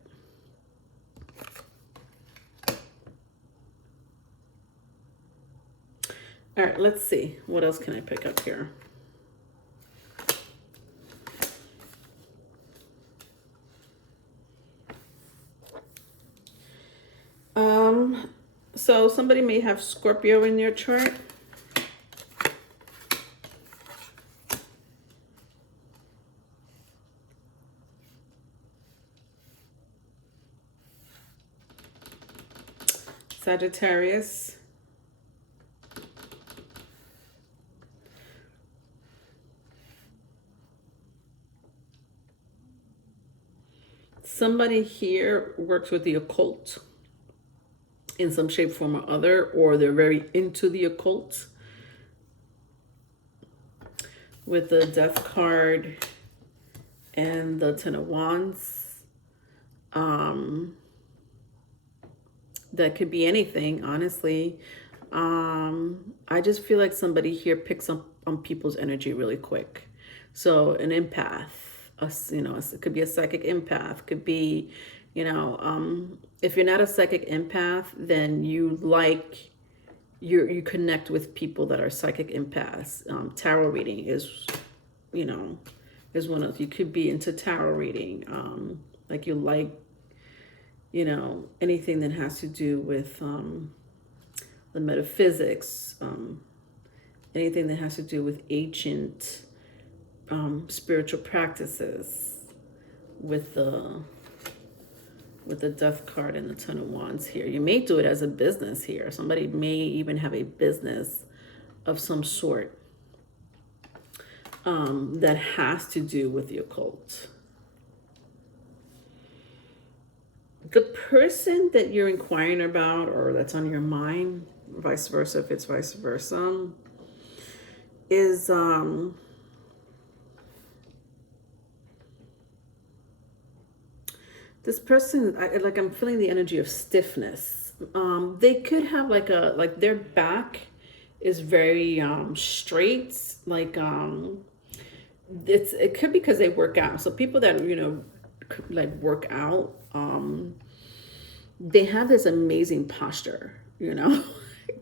All right, let's see. What else can I pick up here? So somebody may have Scorpio in their chart. Sagittarius. Somebody here works with the occult in some shape, form, or other, or they're very into the occult. With the Death card and the Ten of Wands. That could be anything, honestly. I just feel like somebody here picks up on people's energy really quick. So an empath, it could be a psychic empath, could be, if you're not a psychic empath, then you connect with people that are psychic empaths. Tarot reading is one of, you could be into tarot reading. Like you like, anything that has to do with the metaphysics, anything that has to do with ancient spiritual practices, with the Death card and the Ten of Wands here. You may do it as a business here. Somebody may even have a business of some sort that has to do with the occult. The person that you're inquiring about, or that's on your mind, vice versa, if it's vice versa, is this person, I'm feeling the energy of stiffness. They could have like their back is very straight, it could be because they work out. So people that like work out, they have this amazing posture,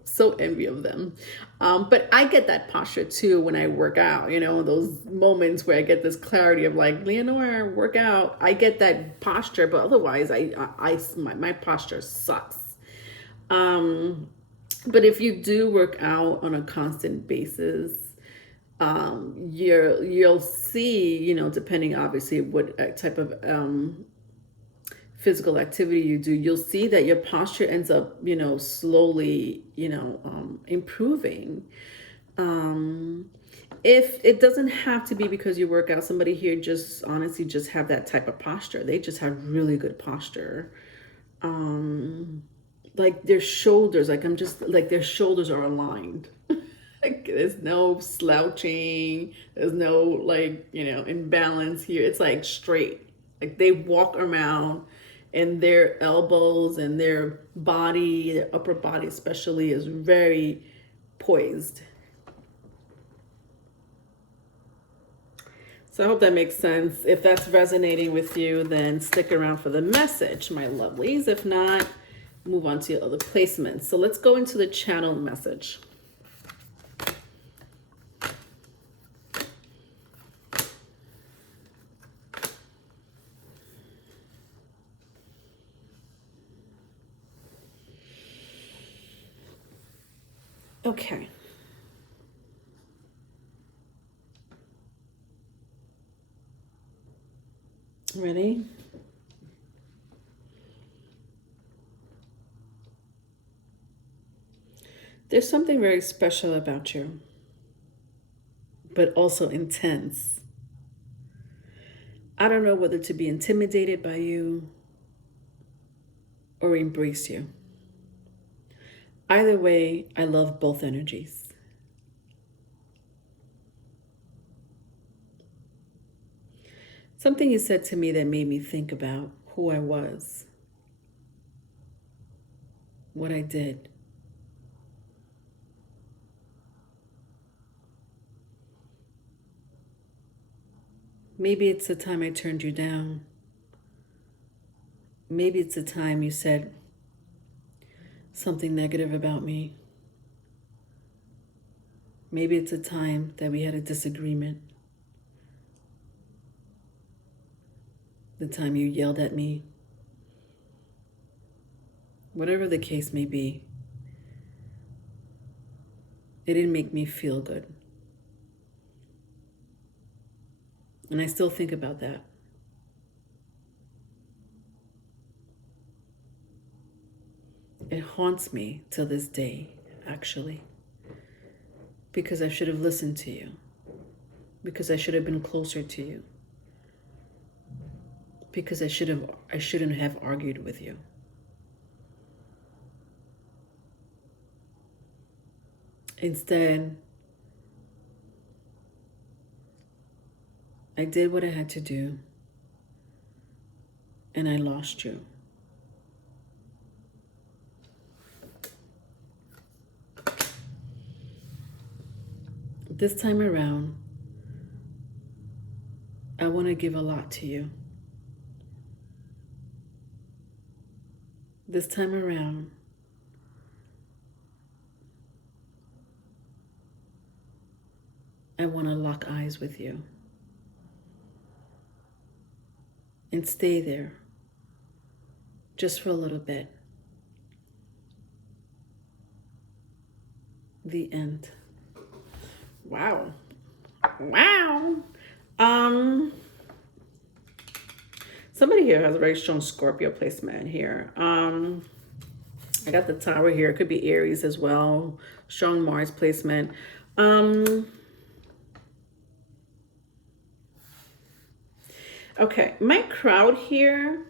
so envy of them. But I get that posture too when I work out, those moments where I get this clarity of like, Leonora, work out. I get that posture, but otherwise my posture sucks. But if you do work out on a constant basis, you'll see, depending obviously what type of physical activity you do, you'll see that your posture ends up, slowly, improving. If it doesn't have to be because you work out, somebody here just honestly just have that type of posture. They just have really good posture. Like their shoulders, their shoulders are aligned. Like there's no slouching, there's no imbalance here. It's like straight. Like they walk around and their elbows and their body, their upper body especially, is very poised. So I hope that makes sense. If that's resonating with you, then stick around for the message, my lovelies. If not, move on to your other placements. So let's go into the channel message. Okay. Ready? There's something very special about you, but also intense. I don't know whether to be intimidated by you or embrace you. Either way, I love both energies. Something you said to me that made me think about who I was, what I did. Maybe it's the time I turned you down. Maybe it's the time you said something negative about me. Maybe it's a time that we had a disagreement. The time you yelled at me. Whatever the case may be, it didn't make me feel good. And I still think about that. It haunts me till this day, actually. Because I should have listened to you. Because I should have been closer to you. Because I shouldn't have argued with you. Instead, I did what I had to do, and I lost you. This time around, I want to give a lot to you. This time around, I want to lock eyes with you and stay there just for a little bit. The end. Wow. Wow. Somebody here has a very strong Scorpio placement here. I got the Tower here. It could be Aries as well. Strong Mars placement. Okay, my crowd here,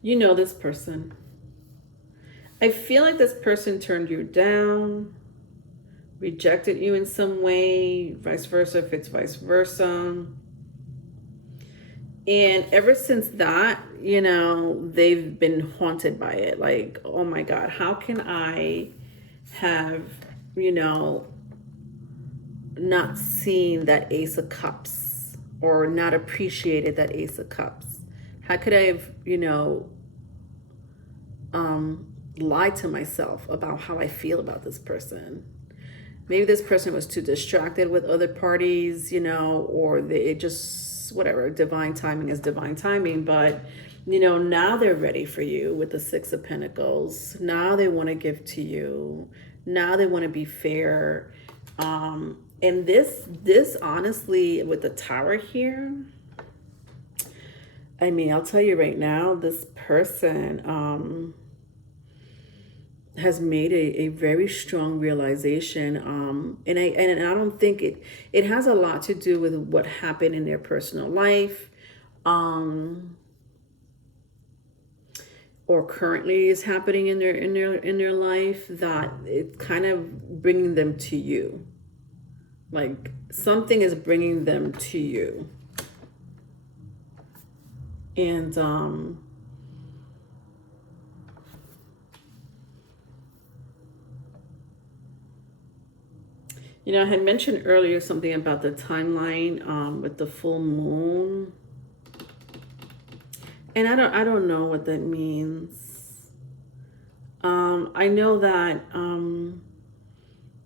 you know this person. I feel like this person turned you down, rejected you in some way, vice versa if it's vice versa. And ever since that, you know, they've been haunted by it. Like, oh my God, how can I have, you know, not seen that Ace of Cups or not appreciated that Ace of Cups? How could I have, you know, lied to myself about how I feel about this person? Maybe this person was too distracted with other parties, you know, or they just, whatever, divine timing is divine timing. But, you know, now they're ready for you with the Six of Pentacles. Now they want to give to you. Now they want to be fair. And this honestly, with the Tower here, I mean, I'll tell you right now, this person has made a very strong realization. And I don't think it has a lot to do with what happened in their personal life, or currently is happening in their life, that it's kind of bringing them to you. Like something is bringing them to you. And you know, I had mentioned earlier something about the timeline with the full moon. And I don't know what that means. I know that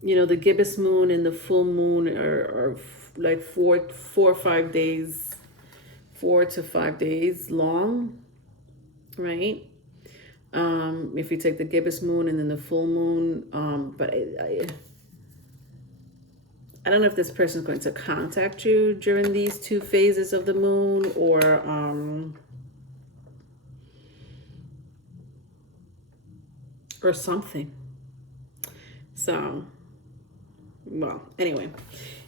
you know, the gibbous moon and the full moon are like 4 or 5 days, 4 to 5 days long, right? If you take the gibbous moon and then the full moon, but I don't know if this person is going to contact you during these 2 phases of the moon, or something. So, well, anyway,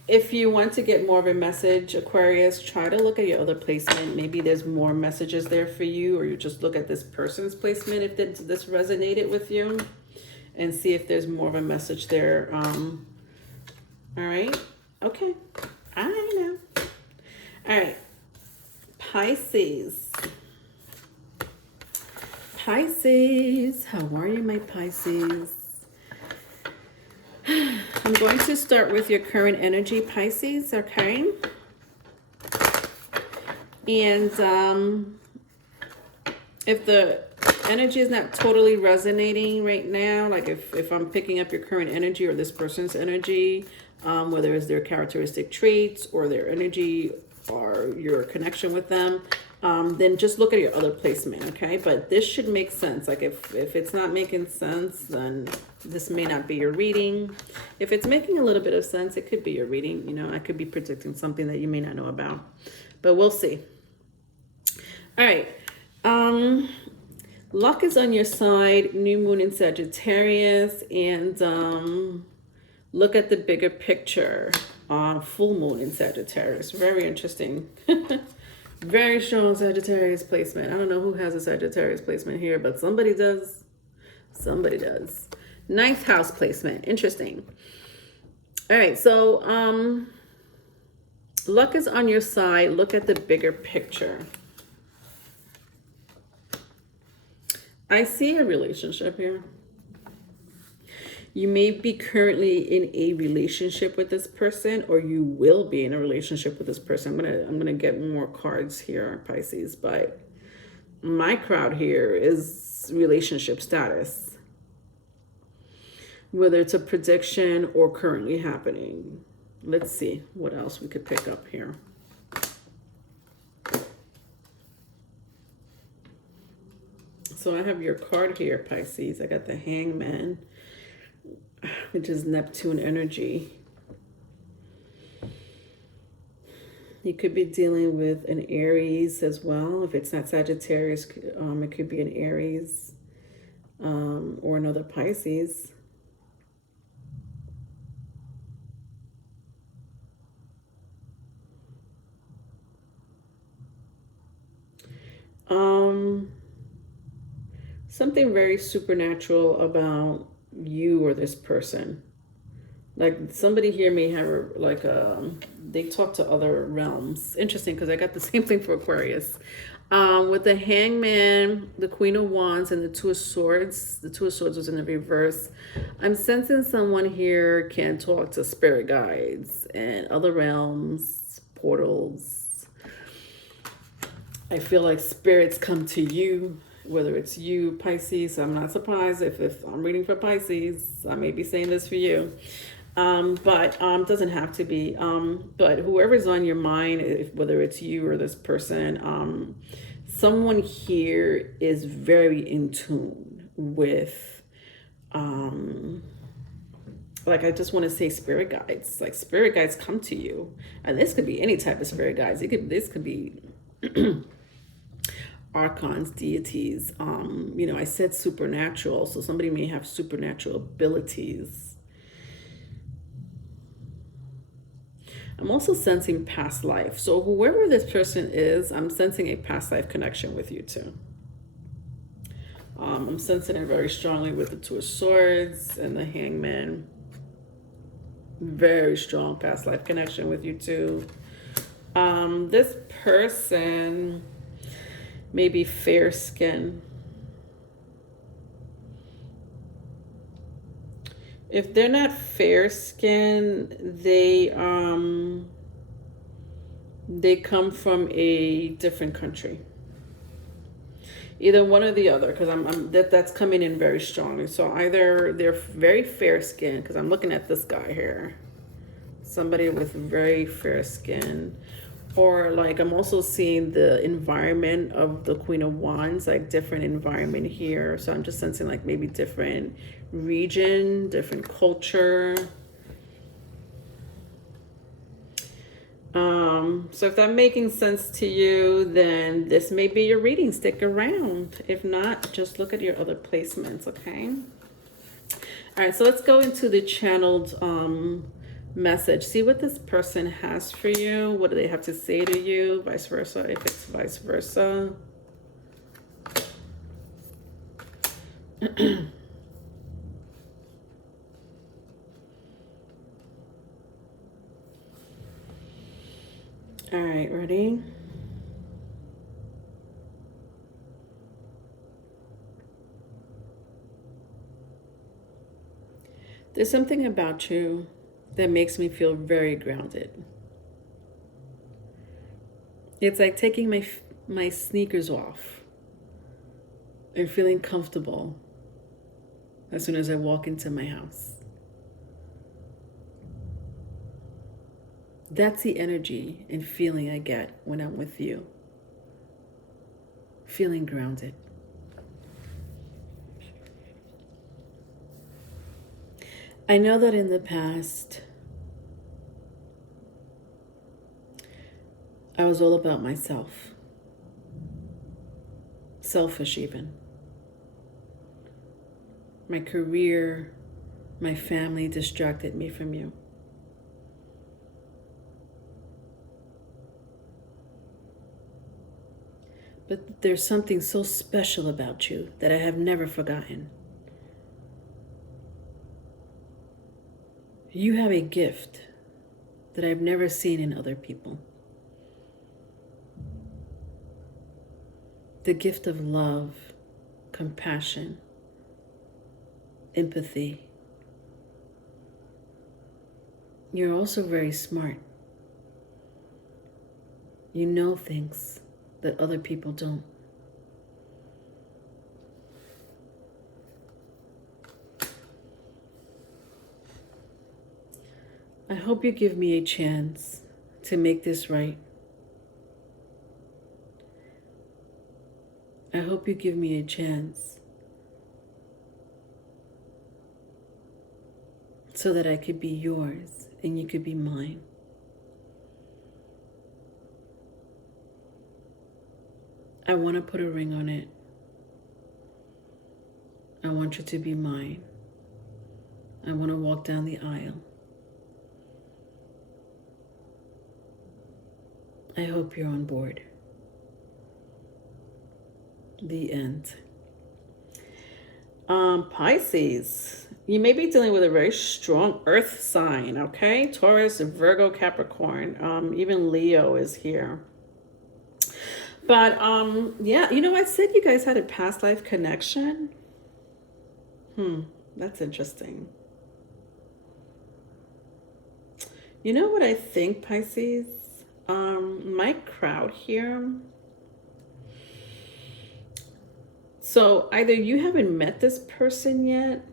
If you want to get more of a message, Aquarius, try to look at your other placement. Maybe there's more messages there for you, or you just look at this person's placement if this resonated with you, and see if there's more of a message there. All right. Okay. I know. All right. Pisces. Pisces. How are you, my Pisces? I'm going to start with your current energy, Pisces, okay? And if the energy is not totally resonating right now, like if I'm picking up your current energy or this person's energy, whether it's their characteristic traits or their energy or your connection with them, then just look at your other placement, okay? But this should make sense. Like if it's not making sense, then this may not be your reading. If it's making a little bit of sense, it could be your reading. You know, I could be predicting something that you may not know about, but we'll see. All right. Luck is on your side, new moon in Sagittarius, and look at the bigger picture. Full moon in Sagittarius. Very interesting. Very strong Sagittarius placement. I don't know who has a Sagittarius placement here, but somebody does. Somebody does. 9th house placement. Interesting. All right, so luck is on your side. Look at the bigger picture. I see a relationship here. You may be currently in a relationship with this person, or you will be in a relationship with this person. I'm gonna get more cards here, Pisces, but my crowd here is relationship status. Whether it's a prediction or currently happening. Let's see what else we could pick up here. So I have your card here, Pisces. I got the Hangman, which is Neptune energy. You could be dealing with an Aries as well. If it's not Sagittarius, it could be an Aries or another Pisces. Something very supernatural about you or this person. Like somebody here may have they talk to other realms. Interesting, because I got the same thing for Aquarius. With the Hangman, the Queen of Wands, and the Two of Swords. The Two of Swords was in the reverse. I'm sensing someone here can talk to spirit guides and other realms, portals. I feel like spirits come to you, whether it's you, Pisces. I'm not surprised if I'm reading for Pisces. I may be saying this for you. But doesn't have to be. But whoever's on your mind, whether it's you or this person, someone here is very in tune with, like I just want to say spirit guides. Like spirit guides come to you. And this could be any type of spirit guides. This could be archons, deities. You know, I said supernatural, so somebody may have supernatural abilities. I'm also sensing past life. So whoever this person is, I'm sensing a past life connection with you too. I'm sensing it very strongly with the Two of Swords and the Hangman. Very strong past life connection with you too. This person may be fair skin. If they're not fair skin, they come from a different country. Either one or the other, because that's coming in very strongly. So either they're very fair skin, because I'm looking at this guy here, somebody with very fair skin, or like I'm also seeing the environment of the Queen of Wands, like different environment here. So I'm just sensing like maybe different region, different culture. So if that's making sense to you, then this may be your reading. Stick around. If not, just look at your other placements, okay? All right, so let's go into the channeled message. See what this person has for you. What do they have to say to you? Vice versa, if it's vice versa. All right, ready? There's something about you that makes me feel very grounded. It's like taking my sneakers off and feeling comfortable as soon as I walk into my house. That's the energy and feeling I get when I'm with you. Feeling grounded. I know that in the past, I was all about myself. Selfish even. My career, my family distracted me from you. But there's something so special about you that I have never forgotten. You have a gift that I've never seen in other people. The gift of love, compassion, empathy. You're also very smart. You know things that other people don't. I hope you give me a chance to make this right. I hope you give me a chance so that I could be yours and you could be mine. I want to put a ring on it. I want you to be mine. I want to walk down the aisle. I hope you're on board. The end. Pisces, you may be dealing with a very strong earth sign, okay? Taurus, Virgo, Capricorn, even Leo is here. But yeah, you know, I said you guys had a past life connection. That's interesting. You know what I think, Pisces? My crowd here. So either you haven't met this person yet,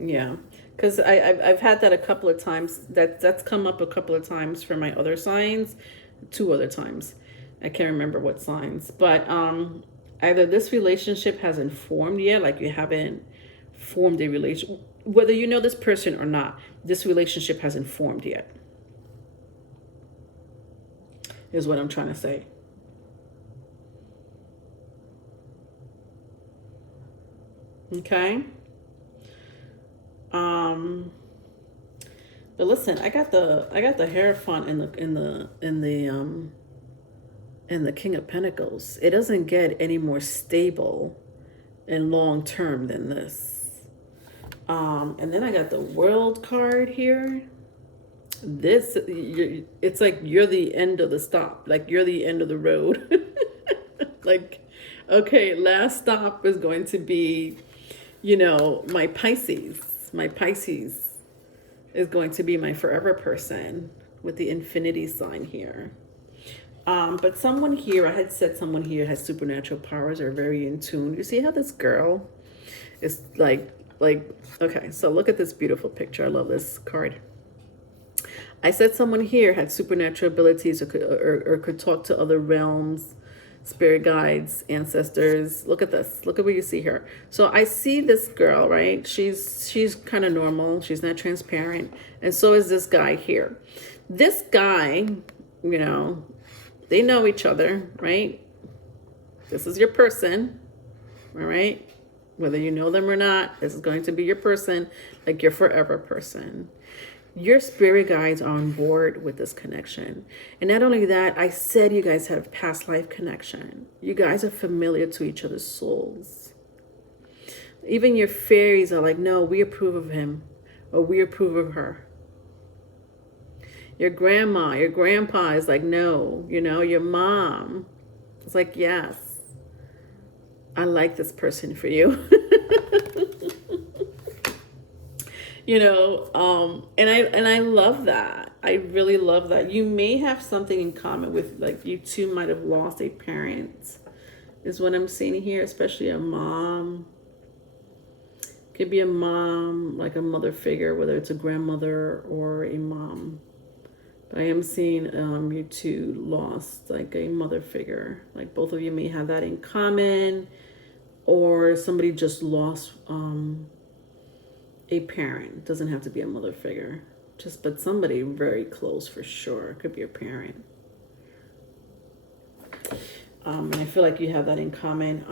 yeah, because I've had that a couple of times. That's come up a couple of times for my other signs, 2 other times. I can't remember what signs, but either this relationship hasn't formed yet, like you haven't formed a relation, whether you know this person or not, this relationship hasn't formed yet, is what I'm trying to say. Okay. But listen, I got the Hierophant in the King of Pentacles. It doesn't get any more stable and long term than this. And then I got the World card here. It's like you're the end of the stop, like you're the end of the road. Like, okay, last stop is going to be, you know, my Pisces is going to be my forever person with the infinity sign here. But someone here, I had said someone here has supernatural powers, are very in tune. You see how this girl is like, okay, so look at this beautiful picture. I love this card. I said someone here had supernatural abilities or could talk to other realms, spirit guides, ancestors. Look at this. Look at what you see here. So I see this girl, right? She's kind of normal. She's not transparent. And so is this guy here. This guy, you know, they know each other, right? This is your person, all right? Whether you know them or not, this is going to be your person, like your forever person. Your spirit guides are on board with this connection. And not only that, I said you guys have past life connection. You guys are familiar to each other's souls. Even your fairies are like, no, we approve of him, or we approve of her. Your grandma, your grandpa is like, no, you know, your mom. It's like, yes, I like this person for you. You know, and I love that. I really love that. You may have something in common with, like, you two might have lost a parent, is what I'm seeing here, especially a mom. Could be a mom, like a mother figure, whether it's a grandmother or a mom. But I am seeing you two lost like a mother figure. Like both of you may have that in common, or somebody just lost a parent. Doesn't have to be a mother figure, but somebody very close for sure. Could be a parent. And I feel like you have that in common.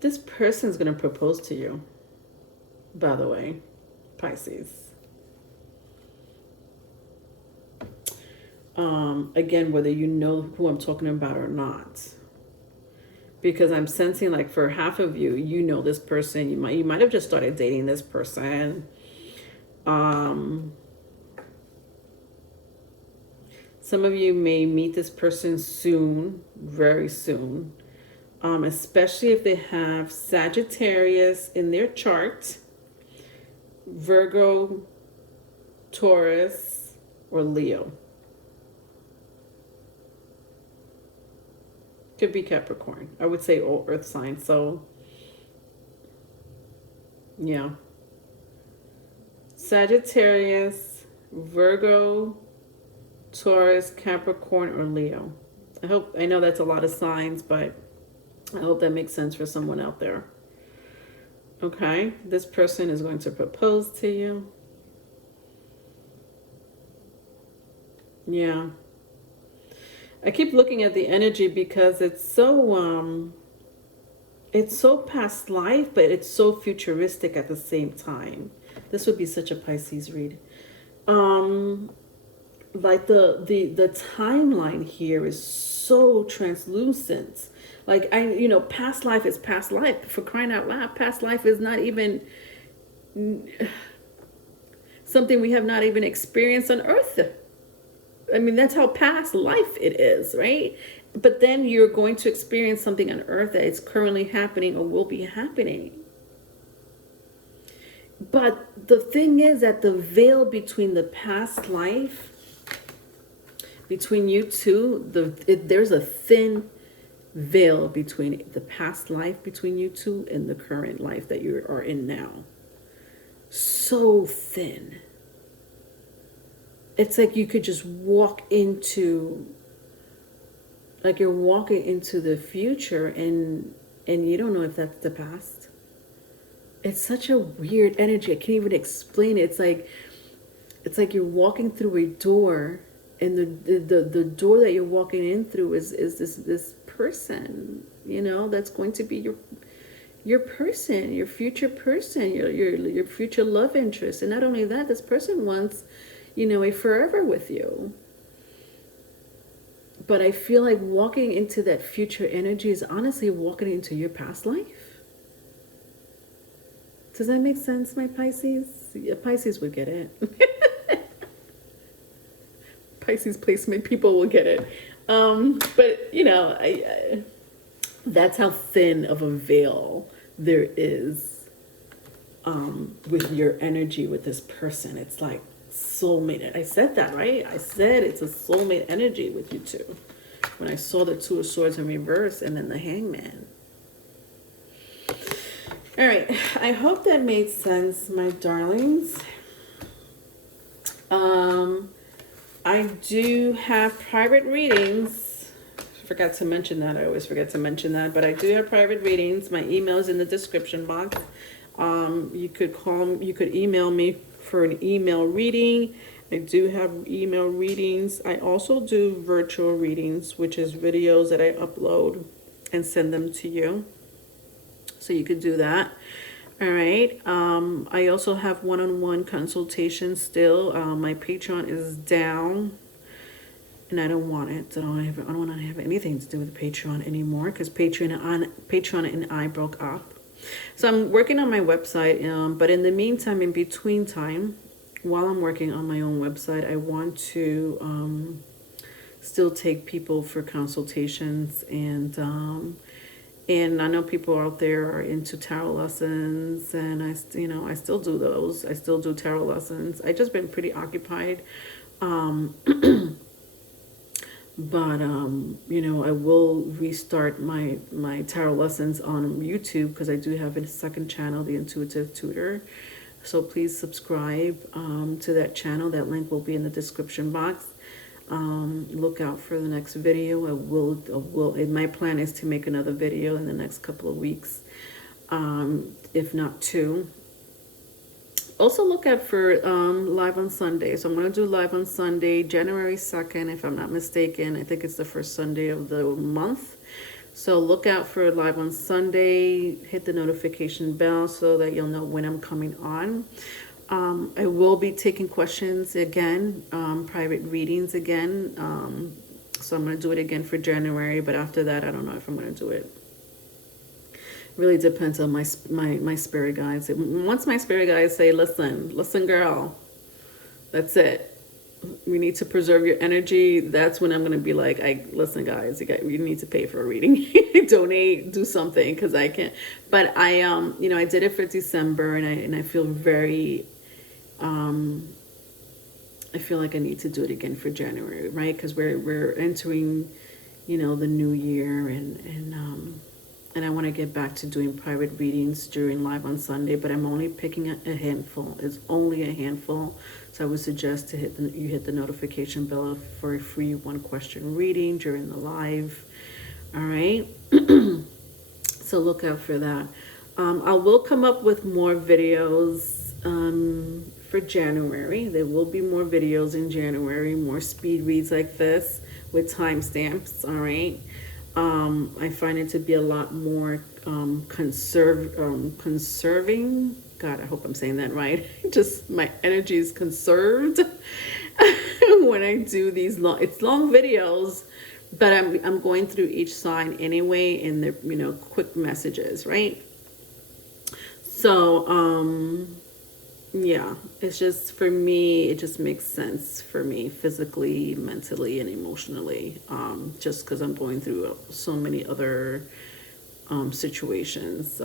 This person's going to propose to you, by the way, Pisces. Again, whether you know who I'm talking about or not. Because I'm sensing like for half of you, you know this person. You might have just started dating this person. Some of you may meet this person soon, very soon. Especially if they have Sagittarius in their chart, Virgo, Taurus, or Leo. Could be Capricorn. I would say all earth signs. So, yeah. Sagittarius, Virgo, Taurus, Capricorn, or Leo. I know that's a lot of signs, but I hope that makes sense for someone out there. Okay, this person is going to propose to you. Yeah. I keep looking at the energy because it's so past life, but it's so futuristic at the same time. This would be such a Pisces read. Like the timeline here is so translucent. Like past life is past life. For crying out loud, past life is not even something we have not even experienced on Earth. I mean, that's how past life it is, right? But then you're going to experience something on Earth that is currently happening or will be happening. But the thing is that the veil between the past life, between you two, there's a thin veil between the past life between you two and the current life that you are in now. So thin. It's like you could just walk into, like you're walking into the future and you don't know if that's the past. It's such a weird energy. I can't even explain it. It's like you're walking through a door, and the door that you're walking in through is this person, that's going to be your person, your future person, your future love interest. And not only that, this person wants, a forever with you. But I feel like walking into that future energy is honestly walking into your past life. Does that make sense, my Pisces? Yeah, Pisces would get it. Pisces placement people will get it. But, that's how thin of a veil there is with your energy with this person. It's like soulmate. I said that, right? I said it's a soulmate energy with you two. When I saw the Two of Swords in reverse and then the Hangman. All right. I hope that made sense, my darlings. I do have private readings. I forgot to mention that. I always forget to mention that. But I do have private readings. My email is in the description box. You could email me for an email reading. I do have email readings. I also do virtual readings, which is videos that I upload and send them to you. So you could do that. All right. I also have one-on-one consultations still. My Patreon is down, and I don't want it. I don't want to have anything to do with Patreon anymore because Patreon and I broke up. So I'm working on my website. But in the meantime, in between time, while I'm working on my own website, I want to still take people for consultations, and I know people out there are into tarot lessons, and I still do those. I still do tarot lessons. I just been pretty occupied, but I will restart my tarot lessons on YouTube because I do have a second channel, the Intuitive Tutor. So please subscribe to that channel. That link will be in the description box. Look out for the next video. My plan is to make another video in the next couple of weeks, if not 2. Also look out for live on Sunday. So I'm going to do live on Sunday, January 2nd, if I'm not mistaken. I think it's the first Sunday of the month. So look out for live on Sunday. Hit the notification bell so that you'll know when I'm coming on. I will be taking questions again, private readings again. So I'm going to do it again for January, but after that, I don't know if I'm going to do it. Really depends on my spirit guides. Once my spirit guides say, listen, girl, that's it. We need to preserve your energy. That's when I'm going to be like, listen, guys, you need to pay for a reading, donate, do something, because I can't. But I did it for December, and I feel very, I feel like I need to do it again for January, right? Because we're entering, the new year, and I want to get back to doing private readings during live on Sunday, but I'm only picking a handful. It's only a handful. So I would suggest to you hit the notification bell for a free 1-question reading during the live. All right. So look out for that. I will come up with more videos for January. There will be more videos in January, more speed reads like this with timestamps. All right. I find it to be a lot more conserving. God, I hope I'm saying that right. Just my energy is conserved when I do these long videos, but I'm going through each sign anyway in the quick messages, right? So yeah, it's just, for me, it just makes sense for me physically, mentally, and emotionally, just because I'm going through so many other situations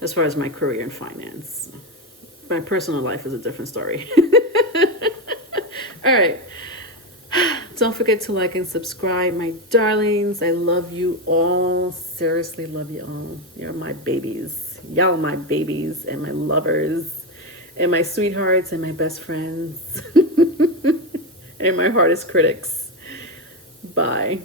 as far as my career and finance. My personal life is a different story. All right. Don't forget to like and subscribe, my darlings. I love you all. Seriously, love you all. You're my babies. Y'all my babies and my lovers and my sweethearts and my best friends and my hardest critics. Bye.